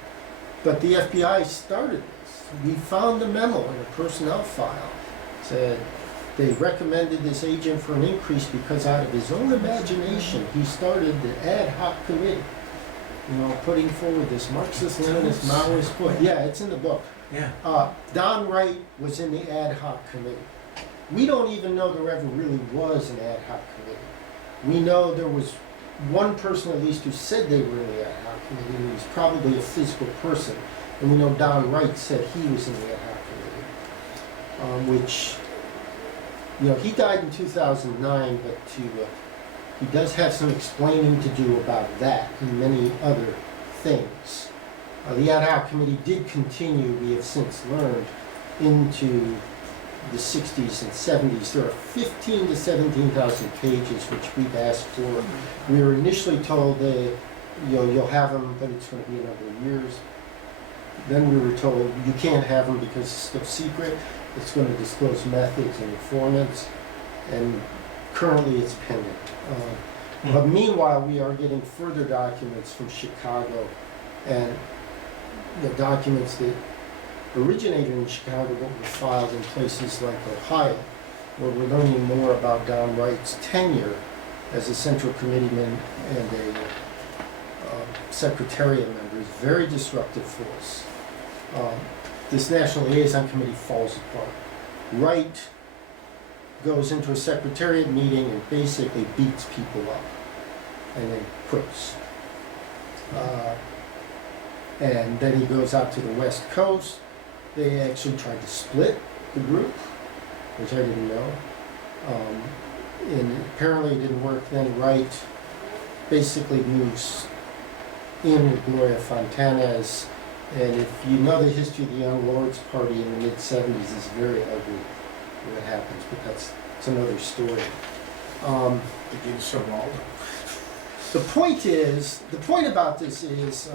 But the FBI started this. We found the memo in a personnel file. Said they recommended this agent for an increase because out of his own imagination, he started the ad hoc committee. You know, putting forward this Marxist-Leninist Maoist point. Yeah, it's in the book. Yeah. Don Wright was in the ad hoc committee. We don't even know there ever really was an ad hoc committee. We know there was one person at least who said they were in the ad hoc committee, and he was probably a physical person. And we know Don Wright said he was in the ad hoc committee, which, you know, he died in 2009, but he does have some explaining to do about that and many other things. The ad hoc committee did continue, we have since learned, into the 60s and 70s. There are 15 to 17,000 pages which we've asked for. We were initially told that you'll have them, but it's going to be a number of years. Then we were told you can't have them because it's still secret. It's going to disclose methods and informants, and currently it's pending. But meanwhile, we are getting further documents from Chicago, and the documents that originated in Chicago but were filed in places like Ohio, where we're learning more about Don Wright's tenure as a central committeeman and a secretariat member. Is very disruptive for us. This National Liaison Committee falls apart. Wright goes into a secretariat meeting and basically beats people up and then quits. And then he goes out to the West Coast. They actually tried to split the group, which I didn't know. And apparently it didn't work. Then Wright basically moves in with Gloria Fontana's. And if you know the history of the Young Lords Party in the mid-70s, it's very ugly what happens, but that's another story. The point about this is,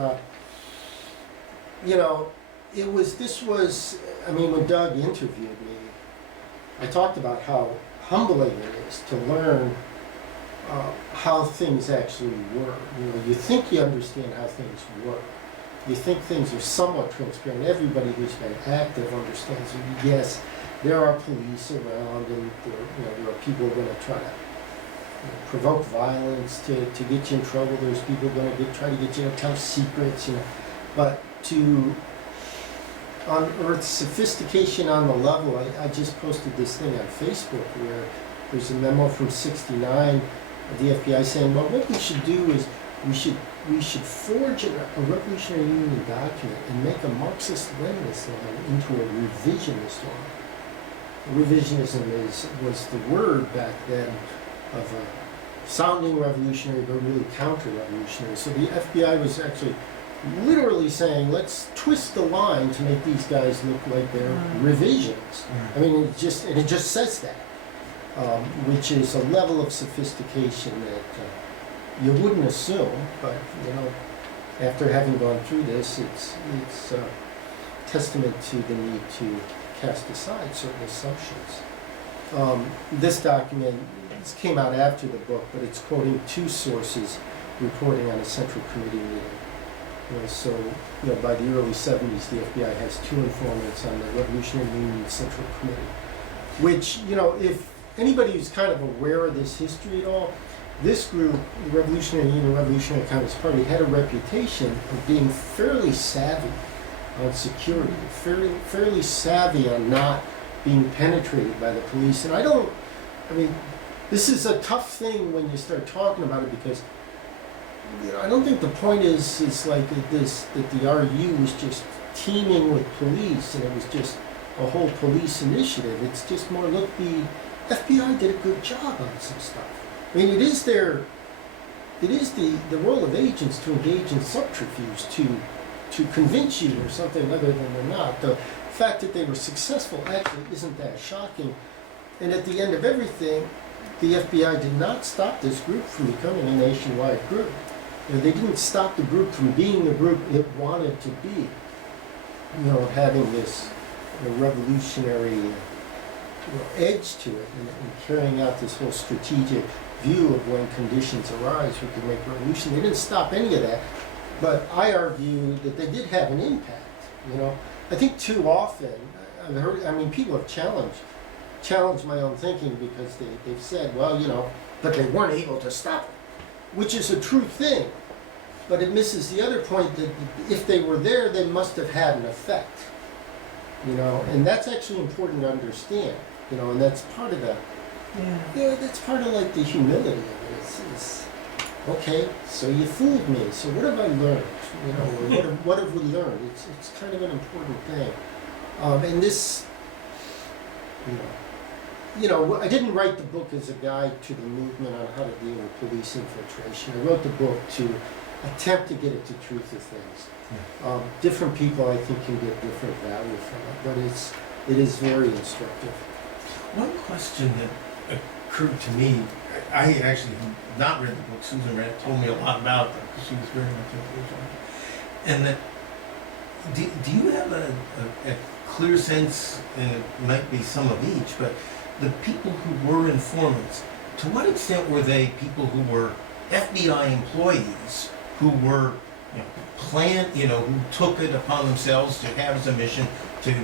you know, I mean, when Doug interviewed me, I talked about how humbling it is to learn how things actually work. You know, you think you understand how things work. You think things are somewhat transparent. Everybody who's been active understands that, yes, there are police around, and there are people who are going to try to provoke violence to get you in trouble. There's people going to try to get you to tell secrets, you know. But to unearth sophistication on the level, I just posted this thing on Facebook where there's a memo from '69 of the FBI saying, well, what we should do is we should forge a Revolutionary Union document and make a Marxist-Leninist line into a revisionist line. Revisionism was the word back then of sounding revolutionary but really counter-revolutionary. So the FBI was actually literally saying, let's twist the line to make these guys look like they're revisions. I mean, it just says that, which is a level of sophistication that you wouldn't assume, but you know, after having gone through this, it's a testament to the need to cast aside certain assumptions. This document came out after the book, but it's quoting two sources reporting on a Central Committee meeting. You know, so, you know, by the early 70s, the FBI has two informants on the Revolutionary Union Central Committee, which, you know, if anybody who's kind of aware of this history at all, this group, the Revolutionary Union, Revolutionary Communist Party, had a reputation of being fairly savvy on security, fairly savvy on not being penetrated by the police. And I mean, this is a tough thing when you start talking about it, because you know, I don't think the point is like that the RU was just teeming with police and it was just a whole police initiative. It's just more, look, the FBI did a good job on some stuff. I mean, it is the role of agents to engage in subterfuge, to convince you or something other than they're not. The fact that they were successful actually isn't that shocking. And at the end of everything, the FBI did not stop this group from becoming a nationwide group. You know, they didn't stop the group from being the group it wanted to be. You know, having this revolutionary edge to it and carrying out this whole strategic view of when conditions arise we can make revolution. They didn't stop any of that, but I argue that they did have an impact. You know, I think too often I've heard. I mean, people have challenged my own thinking because they've said, well, you know, but they weren't able to stop it, which is a true thing. But it misses the other point that if they were there, they must have had an effect. You know, and that's actually important to understand. You know, and that's part of the. Yeah, that's part of like the humility of it. It's okay, so you fooled me. So what have I learned? You know, or what have we learned? It's kind of an important thing. And this, you know, I didn't write the book as a guide to the movement on how to deal with police infiltration. I wrote the book to attempt to get at the truth of things. Different people, I think, can get different value from it, but it is very instructive. One question that occurred to me, I actually have not read the book. Susan told me a lot about it because she was very much influenced on it. And that, do you have a clear sense, and it might be some of each, but the people who were informants, to what extent were they people who were FBI employees who were who took it upon themselves to have as a mission to,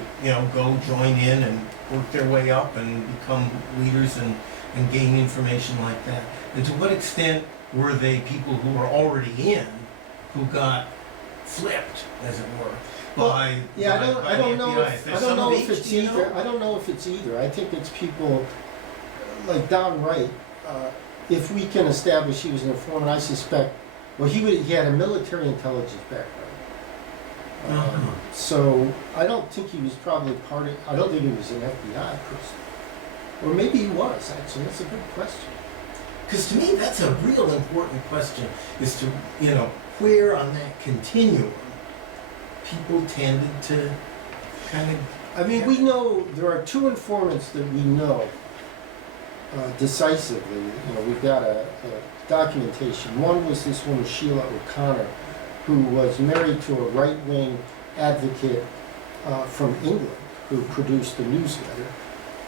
go join in and work their way up and become leaders and gain information like that? And to what extent were they people who were already in, who got flipped, as it were, I don't know if it's each, either. I don't know if it's either. I think it's people like Don Wright. If we can establish he was an informant, I suspect. Well, he had a military intelligence background. So I don't think he was probably part of. I don't think he was an FBI person, or maybe he was. Actually, that's a good question. Because to me, that's a real important question: is to where on that continuum people tended to kind of. I mean, we know there are two informants that we know decisively. We've got a documentation. One was this woman, Sheila O'Connor, who was married to a right-wing advocate from England who produced a newsletter.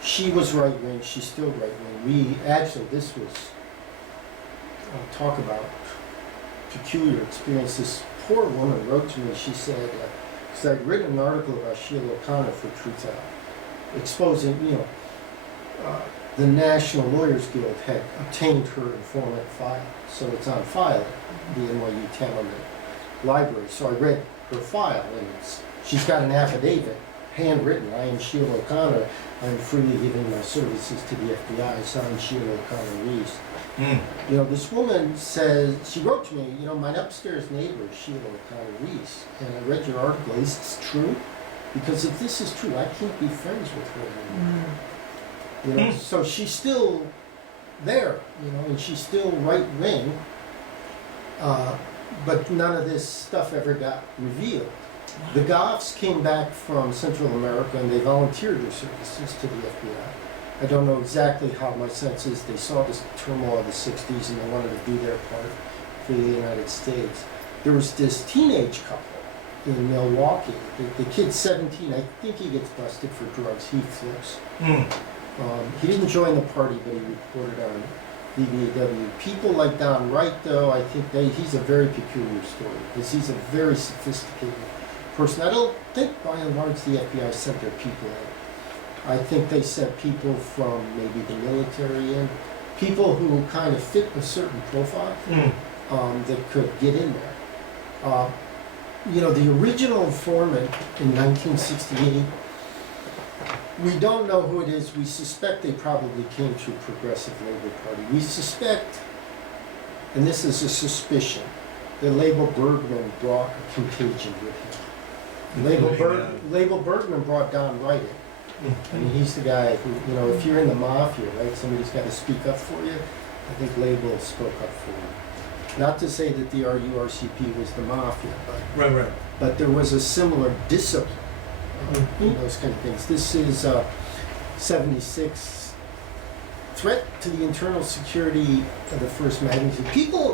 She was right-wing, she's still right-wing. This was, talk about peculiar experience. This poor woman wrote to me, she said, because I'd written an article about Sheila O'Connor for Truth Out, exposing, the National Lawyers Guild had obtained her informant file, so it's on file at the NYU Talent Library. So I read her file, and she's got an affidavit, handwritten. I am Sheila O'Connor. I am freely giving my services to the FBI. Signed, Sheila O'Connor Reese. This woman says, she wrote to me, my upstairs neighbor is Sheila O'Connor Reese, and I read your article. Is this true? Because if this is true, I can't be friends with her anymore. So she's still there, and she's still right-wing, but none of this stuff ever got revealed. The Goffs came back from Central America and they volunteered their services to the FBI. I don't know exactly how. My sense is they saw this turmoil of the 60s and they wanted to do their part for the United States. There was this teenage couple in Milwaukee. The kid's 17. I think he gets busted for drugs. He flips. He didn't join the party, but he reported on BBAW. People like Don Wright, though, I think he's a very peculiar story because he's a very sophisticated person. I don't think, by and large, the FBI sent their people in. I think they sent people from maybe the military in, people who kind of fit a certain profile that could get in there. The original informant in 1968, we don't know who it is. We suspect they probably came through Progressive Labor Party. We suspect, and this is a suspicion, that Label Bergman brought a contagion with him. Label Bergman brought Don Wright in. I mean, he's the guy who, you know, if you're in the mafia, right, somebody's got to speak up for you. I think Label spoke up for him. Not to say that the RURCP was the mafia, Right. but there was a similar discipline in those kind of things. This is 76 threat to the internal security of the first magnitude.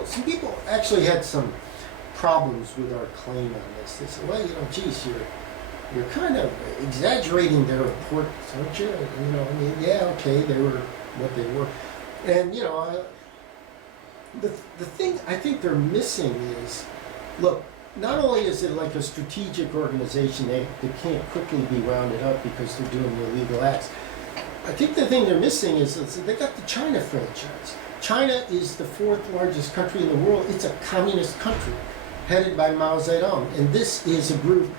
Some people actually had some problems with our claim on this. They said, well, you know, geez, you're kind of exaggerating their importance, aren't you? You know, I mean, yeah, okay, they were what they were. And, you know, the thing I think they're missing is, look, not only is it like a strategic organization, they can't quickly be rounded up because they're doing illegal acts. I think the thing they're missing is they got the China franchise. China is the fourth largest country in the world. It's a communist country headed by Mao Zedong. And this is a group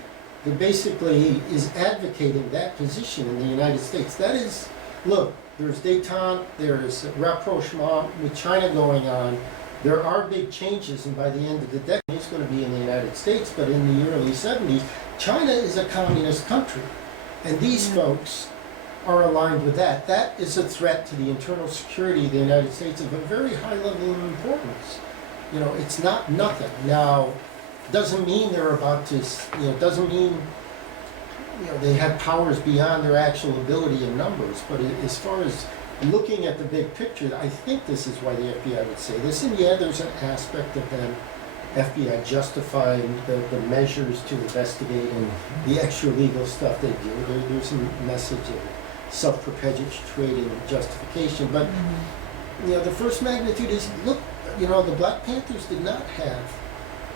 that basically is advocating that position in the United States. That is, look, there's détente, there's rapprochement with China going on. There are big changes, and by the end of the decade, it's going to be in the United States, but in the early 70s, China is a communist country. And these folks are aligned with that. That is a threat to the internal security of the United States of a very high level of importance. You know, it's not nothing. Now, doesn't mean they're about to, you know, doesn't mean, you know, they have powers beyond their actual ability in numbers, but as far as looking at the big picture, I think this is why the FBI would say this. And yeah, there's an aspect of them, FBI justifying the measures to investigate and the extra legal stuff they do. There's a message of self-perpetuating justification. But, you know, the first magnitude is, look, you know, the Black Panthers did not have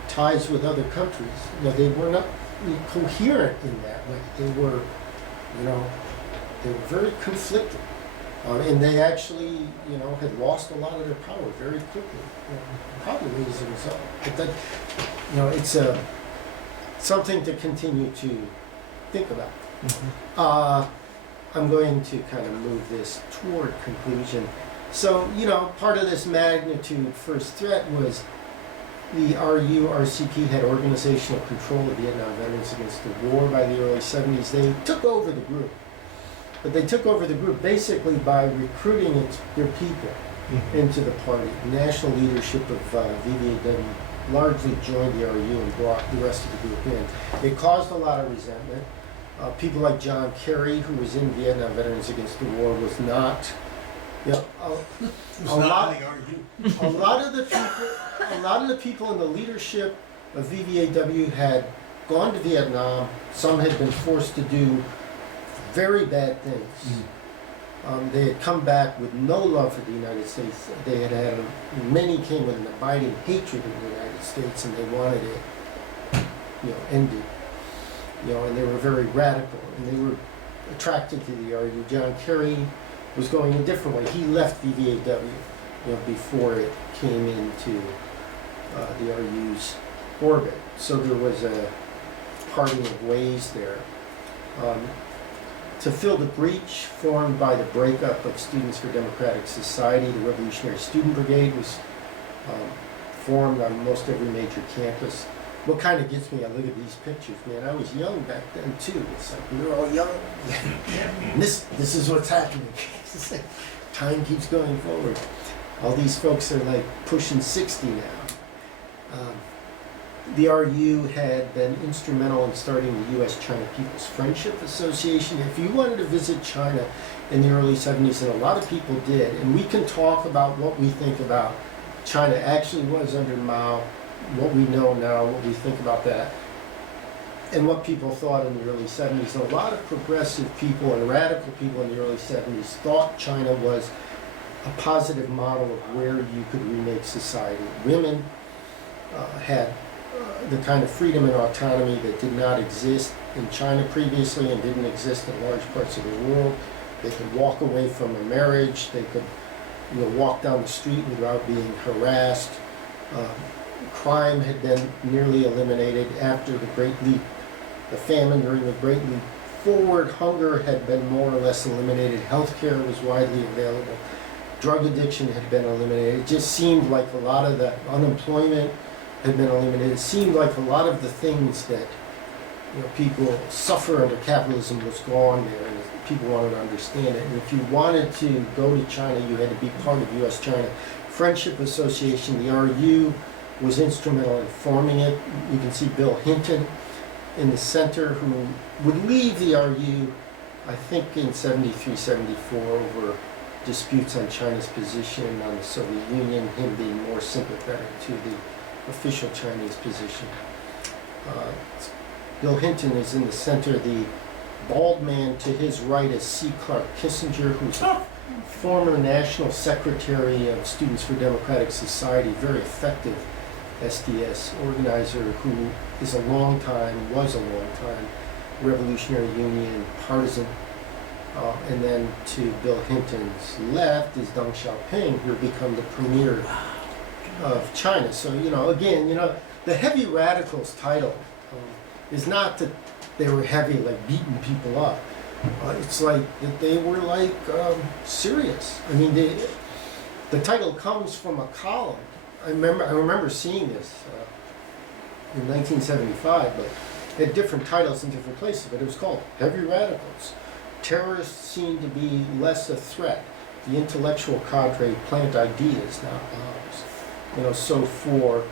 ties with other countries. You know, they were not coherent in that way. They were, you know, they were very conflicted. And they actually, you know, had lost a lot of their power very quickly, probably as a result. But that, you know, it's something to continue to think about. I'm going to kind of move this toward conclusion. So, you know, part of this magnitude first threat was the RURCP had organizational control of Vietnam veterans against the war by the early 70s. They took over the group. But they took over the group basically by recruiting their people into the party. The national leadership of VVAW largely joined the RU and brought the rest of the group in. It caused a lot of resentment. People like John Kerry, who was in Vietnam Veterans Against the War, was not. You know, a lot of the people in the leadership of VVAW had gone to Vietnam. Some had been forced to do very bad things. They had come back with no love for the United States. They had many came with an abiding hatred of the United States, and they wanted it, you know, ended. You know, and they were very radical, and they were attracted to the RU. John Kerry was going a different way. He left VVAW, you know, before it came into the RU's orbit. So there was a parting of ways there. To fill the breach formed by the breakup of Students for Democratic Society, the Revolutionary Student Brigade was formed on most every major campus. What kind of gets me, I look at these pictures, man, I was young back then too. It's like, we were all young. And this is what's happening. It's like, time keeps going forward. All these folks are like pushing 60 now. The RU had been instrumental in starting the U.S.-China People's Friendship Association. If you wanted to visit China in the early 70s, and a lot of people did, and we can talk about what we think about China actually was under Mao, what we know now, what we think about that, and what people thought in the early 70s. And a lot of progressive people and radical people in the early 70s thought China was a positive model of where you could remake society. Women had the kind of freedom and autonomy that did not exist in China previously and didn't exist in large parts of the world. They could walk away from a marriage. They could, you know, walk down the street without being harassed. Crime had been nearly eliminated after the Great Leap, the famine during the Great Leap forward. Hunger had been more or less eliminated. Healthcare was widely available. Drug addiction had been eliminated. It just seemed like a lot of the unemployment had been eliminated. It seemed like a lot of the things that people suffer under capitalism was gone there, and people wanted to understand it. And if you wanted to go to China, you had to be part of U.S.-China Friendship Association. The RU was instrumental in forming it. You can see Bill Hinton in the center, who would leave the RU, I think, in 73, 74 over disputes on China's position on the Soviet Union, him being more sympathetic to the official Chinese position. Bill Hinton is in the center. The bald man to his right is C. Clark Kissinger, who's a former National Secretary of Students for Democratic Society, very effective SDS organizer, who was a long time Revolutionary Union partisan. And then to Bill Hinton's left is Deng Xiaoping, who had become the premier of China. So, again, the heavy radicals title is not that they were heavy, like beating people up. It's like that they were like serious. I mean, the title comes from a column. I remember seeing this in 1975, but it had different titles in different places. But it was called Heavy Radicals. Terrorists seem to be less a threat. The intellectual cadre plant ideas, not bombs. So for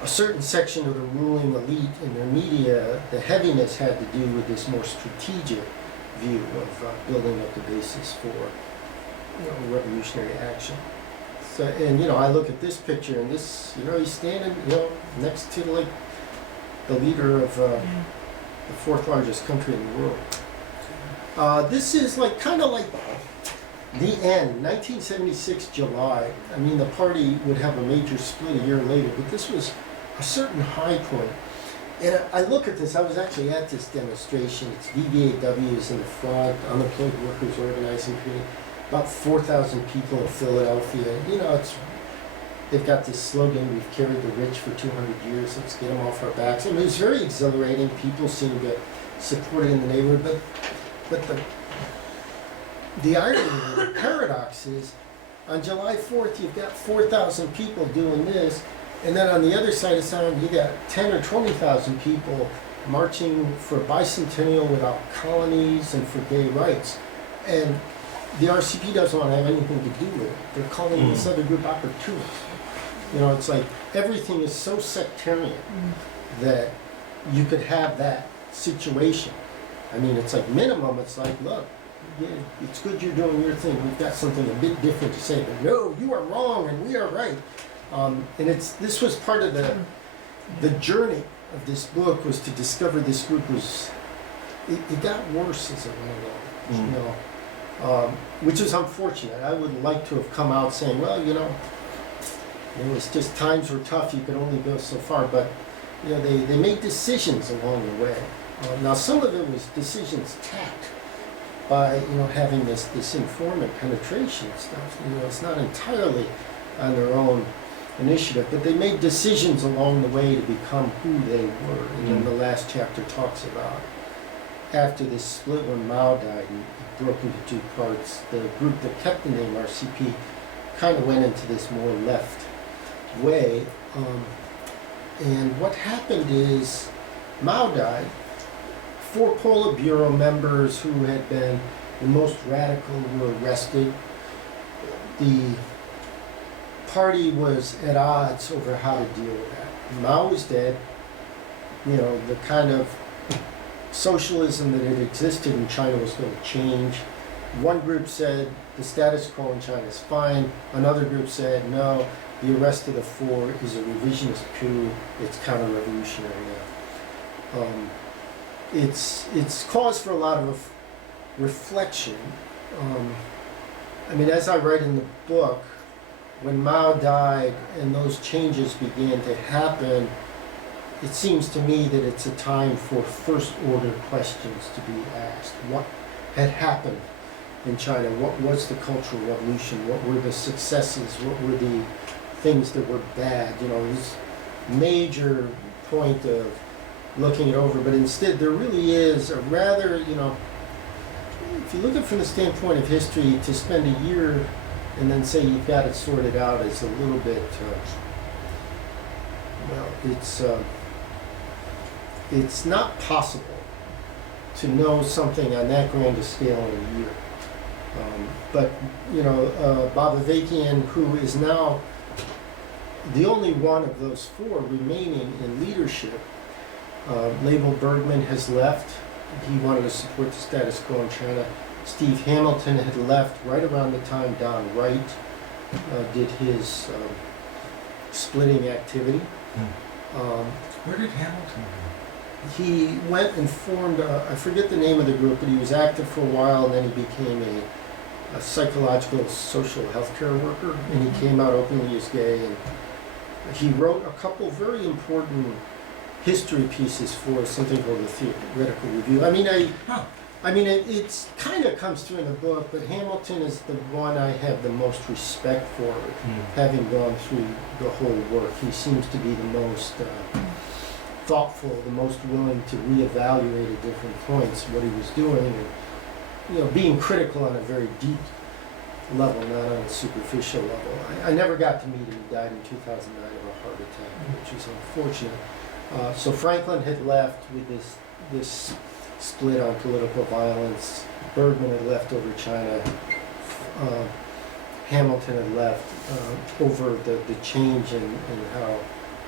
a certain section of the ruling elite and their media, the heaviness had to do with this more strategic view of building up the basis for revolutionary action. So, and I look at this picture, and this, he's standing, next to like the leader of the fourth largest country in the world. This is kind of like the end, 1976 July. I mean, the party would have a major split a year later, but this was a certain high point. And I look at this, I was actually at this demonstration. It's VVAWs in the front, Unemployed Workers Organizing Committee, about 4,000 people in Philadelphia. They've got this slogan, we've carried the rich for 200 years, let's get them off our backs. And it was very exhilarating. People seemed to support it in the neighborhood, but the irony, the paradox is, on July 4th, you've got 4,000 people doing this, and then on the other side of town, you got 10 or 20,000 people marching for bicentennial without colonies and for gay rights. And the RCP doesn't want to have anything to do with it. They're calling this other group opportunists. It's like everything is so sectarian that you could have that situation. I mean, it's like minimum, it's like, look, it's good you're doing your thing. We've got something a bit different to say, but no, you are wrong and we are right. And this was part of the journey of this book, was to discover this group was, it got worse as it went along, which is unfortunate. I would like to have come out saying, well, it was just times were tough, you could only go so far, but they made decisions along the way. Now some of it was decisions tapped by having this informant penetration stuff. It's not entirely on their own initiative, but they made decisions along the way to become who they were. And then the last chapter talks about after this split when Mao died and it broke into two parts, the group that kept the name RCP kind of went into this more left way. And what happened is Mao died. 4 Politburo members who had been the most radical were arrested. The party was at odds over how to deal with that. Mao was dead. The kind of socialism that had existed in China was going to change. One group said the status quo in China is fine. Another group said no, the arrest of the 4 is a revisionist coup. It's counter-revolutionary now. It's cause for a lot of reflection. As I write in the book, when Mao died and those changes began to happen, it seems to me that it's a time for first order questions to be asked. What had happened in China? What was the Cultural Revolution? What were the successes? What were the things that were bad? This major point of looking it over, but instead there really is a rather, if you look at it from the standpoint of history, to spend a year and then say you've got it sorted out is a little bit, it's not possible to know something on that grand a scale in a year. But, Bob Avakian, who is now the only one of those four remaining in leadership, Label Bergman has left. He wanted to support the status quo in China. Steve Hamilton had left right around the time Don Wright did his splitting activity. Where did Hamilton He went and formed, I forget the name of the group, but he was active for a while, and then he became a psychological social healthcare worker, and he came out openly as gay, and he wrote a couple very important history pieces for something called the Theoretical Review. It's kind of comes through in the book, but Hamilton is the one I have the most respect for, having gone through the whole work. He seems to be the most thoughtful, the most willing to reevaluate at different points what he was doing, and being critical on a very deep level, not on a superficial level. I never got to meet him. He died in 2009 of a heart attack, which is unfortunate. So Franklin had left with this split on political violence. Bergman had left over China. Hamilton had left over the change in how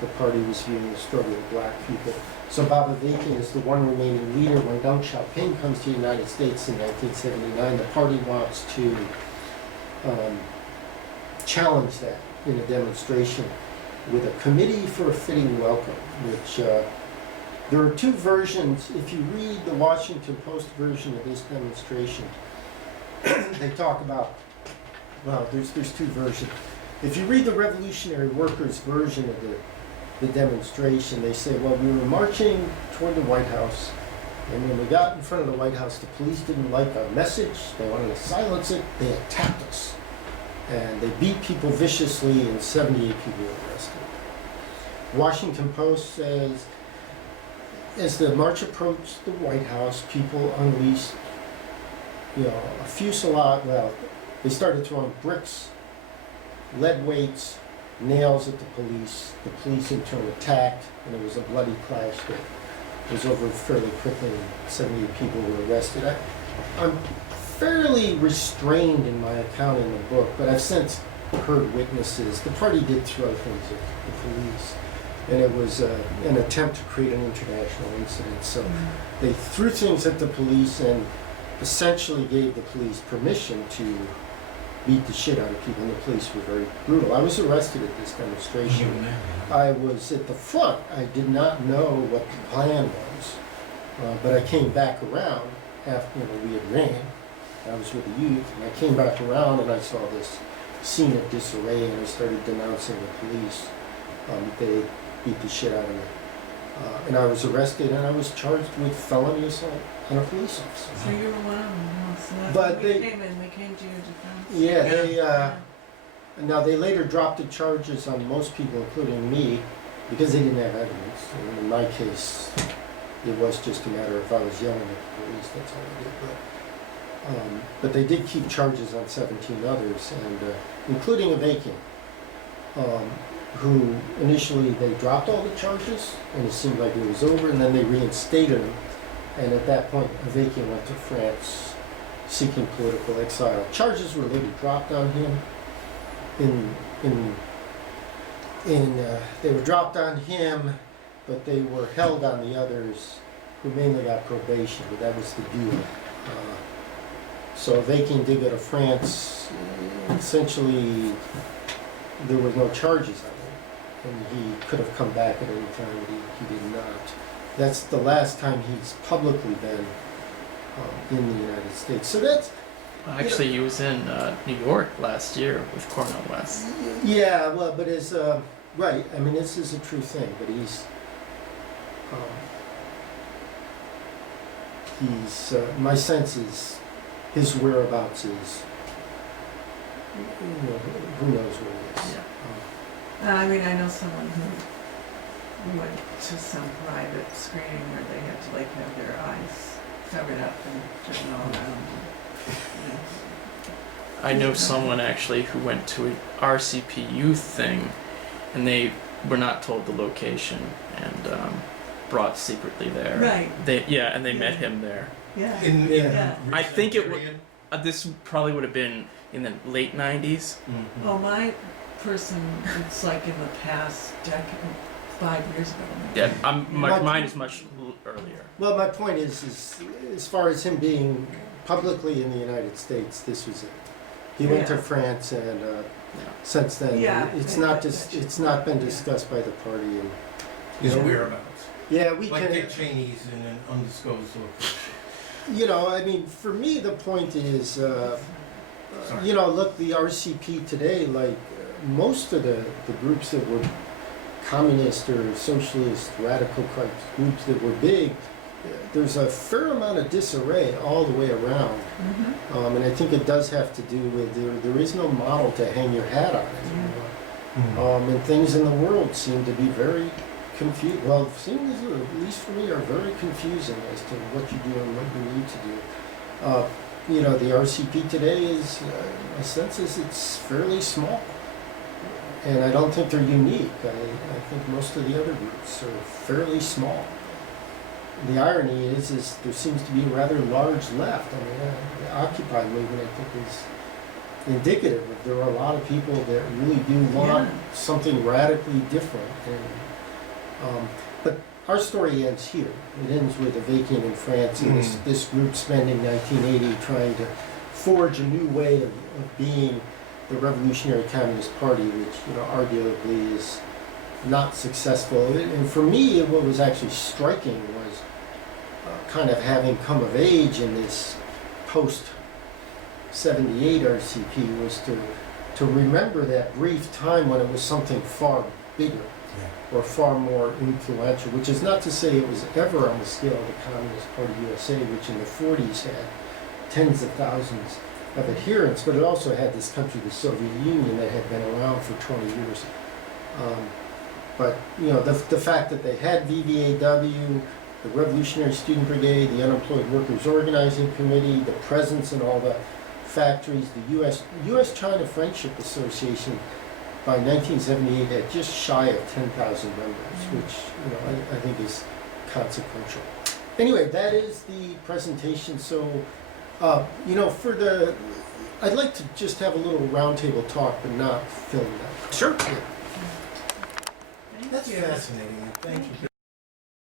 the party was viewing the struggle of black people. So Bob Avakian is the one remaining leader. When Deng Xiaoping comes to the United States in 1979, the party wants to challenge that in a demonstration with a committee for a fitting welcome, which there are two versions. If you read the Washington Post version of this demonstration, they talk about, there's two versions. If you read the Revolutionary Workers version of the demonstration, they say, well, we were marching toward the White House, and when we got in front of the White House, the police didn't like our message, they wanted to silence it, they attacked us. And they beat people viciously, and 78 people were arrested. Washington Post says, as the march approached the White House, people unleashed, a fusillade. Well, they started throwing bricks, lead weights, nails at the police. The police in turn attacked, and it was a bloody clash that was over fairly quickly, and 78 people were arrested. I'm fairly restrained in my account in the book, but I've since heard witnesses. The party did throw things at the police, and it was an attempt to create an international incident. So they threw things at the police and essentially gave the police permission to beat the shit out of people, and the police were very brutal. I was arrested at this demonstration. I was at the front. I did not know what the plan was, but I came back around after we had ran. I was with the youth, and I came back around and I saw this scene of disarray, and I started denouncing the police. They beat the shit out of me. And I was arrested, and I was charged with felony assault on a police officer. So you were one of them, so that's But when they- they came to your defense. Yeah, now they later dropped the charges on most people, including me, because they didn't have evidence. And in my case, it was just a matter of I was yelling at the police, that's all I did. But they did keep charges on 17 others, and including Avakian, who initially they dropped all the charges, and it seemed like it was over, and then they reinstated him. And at that point, Avakian went to France seeking political exile. Charges were later dropped on him. They were dropped on him, but they were held on the others, who mainly got probation. But that was the deal. So Avakian did go to France. Essentially, there were no charges on him, and he could have come back at any time, but he did not. That's the last time he's publicly been in the United States. So that's... Actually, he was in New York last year with Cornel West. Yeah, well, but right, I mean, this is a true thing, but he's my sense is his whereabouts is, who knows where he is. Yeah. I know someone who went to some private screening where they had to have their eyes covered up and driven all around. I know someone actually who went to an RCP youth thing, and they were not told the location, and brought secretly there. Right. And they met Yeah. him there. Yeah. In I think it Richmond this probably would have been in the late 90s. area? Oh, my person, it's like in the past decade, 5 years ago. maybe. Yeah, My- mine is much earlier. Well, my point is as far as him being publicly in the United States, this was it. He went to Yeah. France, and Yeah. since then, Yeah, it's that- not that just should it's not been yeah. discussed by the party. And His you know, whereabouts. yeah, we Like can. Dick Cheney's in an undisclosed location. You know, I mean, for me, the point is, Sorry. you know, look, the RCP today, like most of the groups that were communist or socialist, radical groups that were big, there's a fair amount of disarray all the way around. Mhm. And I think it does have to do with there is no model to hang your hat on anymore. And things in the world seem to be very confused. Well, things, at least for me, are very confusing as to what you do and what you need to do. You know, the RCP today is, my sense is it's fairly small. And I don't think they're unique. I think most of the other groups are fairly small. The irony is there seems to be a rather large left. I mean, the Occupy movement, I think, is indicative of there are a lot of people that really do want Yeah. something radically different. But our story ends here. It ends with a vacant in France and this group spending 1980 trying to forge a new way of being the Revolutionary Communist Party, which, you know, arguably is not successful. And for me, what was actually striking was kind of having come of age in this post-78 RCP was to remember that brief time when it was something far bigger or far more influential, which is not to say it was ever on the scale of the Communist Party USA, which in the 40s had tens of thousands of adherents, but it also had this country, the Soviet Union, that had been around for 20 years. But, you know, the fact that they had VVAW, the Revolutionary Student Brigade, the Unemployed Workers Organizing Committee, the presence in all the factories, the U.S.-China Friendship Association by 1978 had just shy of 10,000 members, which, you know, I think is consequential. Anyway, that is the presentation. So, you know, I'd like to just have a little roundtable talk, but not film that. Sure. Yeah. Thank That's you. fascinating. Thank you.